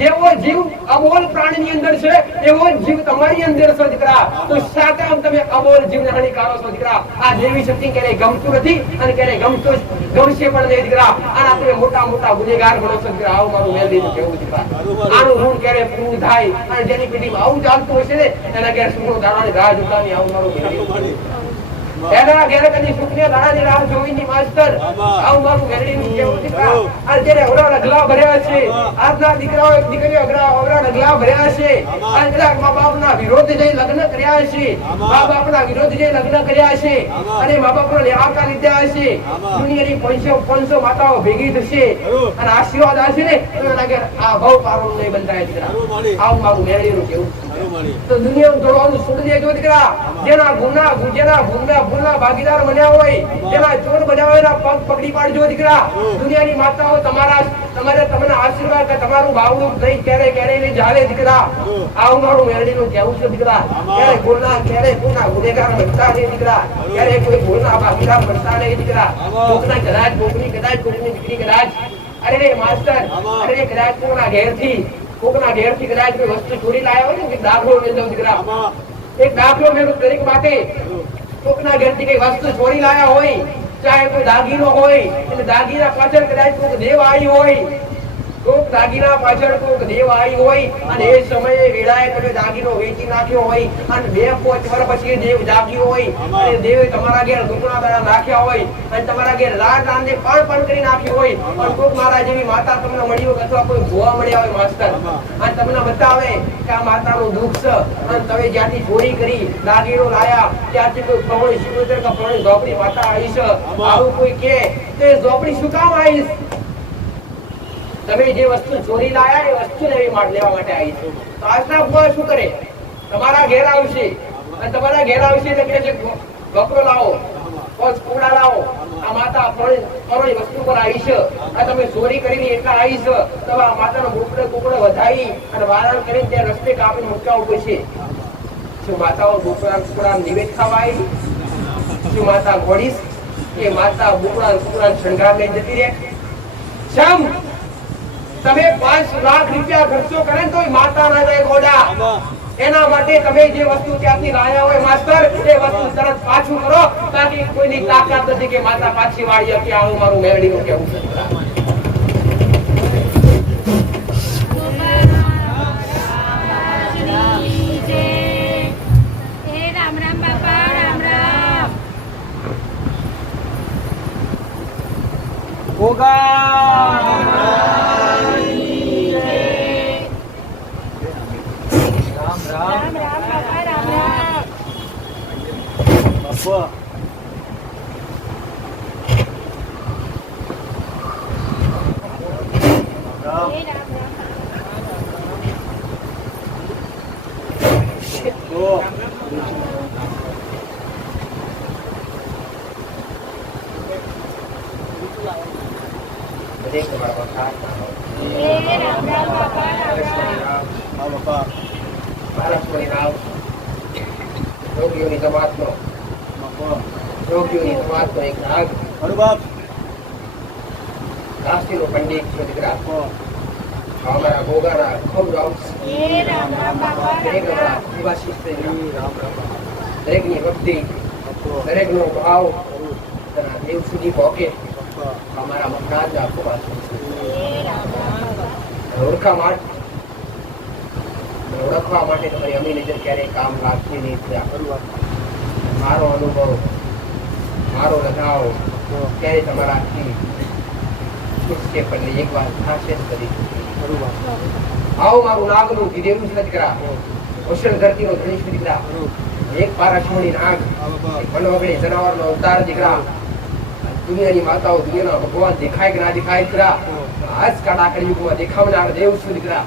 જેવો જીવ અબોલ પ્રાણીની અંદર છે એવો જીવ તમારી અંદર છે દીકરા. તો સાકામ તમે અબોલ જીવને હાનિકારો છો દીકરા. આ દેવી શક્તિ ક્યારેય ગમતું નથી અને ક્યારેય ગમશે પણ નહીં દીકરા. અને આપણે મોટા ગુનેગાર બનો છો દીકરા. આવું મારું મેલડીનું કહેવું દીકરા. આનું ઋણ ક્યારે પૂરું થાય અને જેની પેઢીમાં આવું ચાલતું હશે ને એના ઘેર સુખનો દાડાની રાહ જોતા નહીં. આવું મારું એના ઘેર કદી સુખને દાડાની રાહ જોઈની માસ્તર. આવું મારું મેલડીનું કહેવું દીકરા. અને જેને ઓલા ઢગલા ભર્યા છે, આજના દીકરાઓ દીકરીઓ ઓલા ઢગલા ભર્યા છે, અને કદાચ મા બાપના વિરોધ જઈ લગ્ન કર્યા છે, મા બાપના વિરોધ જઈ લગ્ન કર્યા છે અને મા બાપનો લેવાકા લીધા છે. દુનિયાની 500 માતાઓ ભેગી થશે અને આશીર્વાદ આવશે ને તો એના ઘેર આ ભવ પારું નહીં બંધાય દીકરા. આવું મારું મેલડીનું કહેવું. તો દુનિયાનું દોડવાનું છોડી દેજો દીકરા. જેના ભૂલના ભાગીદાર બન્યા હોય, જેના ચોર બન્યા હોય એના પગ પકડી પાડજો દીકરા. દુનિયાની માતાઓ તમને આશીર્વાદ કે તમારું ભાવનું નહીં ક્યારે નહીં જાવે દીકરા. આવું મારું મેરડીનું કહેવું છે દીકરા. ક્યારે કોઈના ગુનેગાર બનતા નહીં દીકરા. ક્યારે કોઈ ભૂલના ભાગીદાર બનતા નહીં દીકરા. કોકની દીકરી કદાચ અરે માસ્ટર કદાચ કોકના ઘેરથી કદાચ કોઈ વસ્તુ ચોરી લાયા હોય ને, દાખલો મેળવો દીકરા. એક દાખલો મેળવો દરેક માટે. કોકના ઘેરથી કઈ વસ્તુ ચોરી લાયા હોય, ચાહે કોઈ દાગીનો હોય, એટલે દાગીના પાછળ કદાચ કોઈક દેવ આવી હોય, અને એ સમયે વેળાએ તમે દાગીનો વેચી નાખ્યો હોય અને 2-5 વર્ષ પછી દેવ જાગ્યો હોય અને દેવે તમારા ઘેર દુકડા દાડા નાખ્યા હોય અને તમારા ઘેર રાંધે પણ કરી નાખ્યું હોય, પણ કોક મારા જેવી માતા તમને મળી હોય અથવા કોઈ ભૂવા મળ્યા હોય માસ્તર અને તમને બતાવે કે આ માતાનું દુઃખ છે અને તમે જ્યાંથી ચોરી કરી દાગીનો લાયા ત્યાંથી કોઈ પ્રવણી શિકોતર કે પ્રવણી ઝોપડી માતા આવી છે, આવું કોઈ કે તે ઝોપડી શું કામ આવીશ? તમે જે વસ્તુ ચોરી લાયા એ વસ્તુ લેવા માટે આવી છે. તો આજના ભૂવા શું કરે? તમારા ઘેર આવશે અને તમારા ઘેર આવશે એટલે કે છે બકરો લાવો, કુકડા લાવો, આ માતા ફરણી વસ્તુ પર આવી છે, આ તમે ચોરી કરીને એટલા આવી છે તો આ માતાનો કુકડો વધારી અને વારણ કરીને ત્યાં રસ્તે કાપીને મૂકવા પડશે. શું માતાઓ કુકડા નિવેદ ખાવા આવી? શું માતા ઘોડીશ કે માતા કુકડા શણગાર લઈ જતી રહે? શમ તમે 5 લાખ રૂપિયા ખર્ચો કરે તો માતા ના જાય ગોડા. એના માટે તમે જે વસ્તુ ત્યાંથી લાયા હોય માસ્ટર એ વસ્તુ તરત પાછું કરો, બાકી કોઈની તાકાત નથી કે માતા પાછી વાળી કે આવું મારું મેરડીનું કેવું છે. રામ રામ બાપા રામ રામ બાપા રામ હે રામ રામ તો દરેક તમારા વખાણ હે રામ રામ બાપા રામ રામ હા બાપા મહારાષ્ટ્રની રાવ યોગીઓની જમાતનો બાપા યોગીઓની જમાતનો એક નાગ અરે બાપ કાશીનો પંડિત છે દીકરા બાપા અમારા ગોગાના ખૂબ રાવ હે રામ રામ બાપા દરેક રામ રામ અમારા નિવાસી છે રામ રામ દરેકની ભક્તિ બાપા દરેકનો ભાવ તેના દેવ સુધી પહોંચે બાપા અમારા મહારાજના ખૂબ આશીષ છે. હે રામ રામ બાપા ઓળખવા માટે તમારી અમી નજર ક્યારેય કામ લાગતી નહીં થયા. અરે બાપ મારો અનુભવ મારો લગાવ ક્યારે તમારાથી ખુશ છે પણ એક વાત ખાસિયત કરી અરે બાપ આવો મારું નાગનું વિદેવું જ નથી કરા કૌશલ ધરતીનો ધણીશ દીકરા એક પારા છોડી નાગ હા બાપા એક વનવગડી જનાવરનો અવતાર દીકરા દુનિયાની માતાઓ દુનિયાના ભગવાન દેખાય કે ના દેખાય દીકરા આજ કાળા કળિયુગમાં દેખાવનાર દેવ છું દીકરા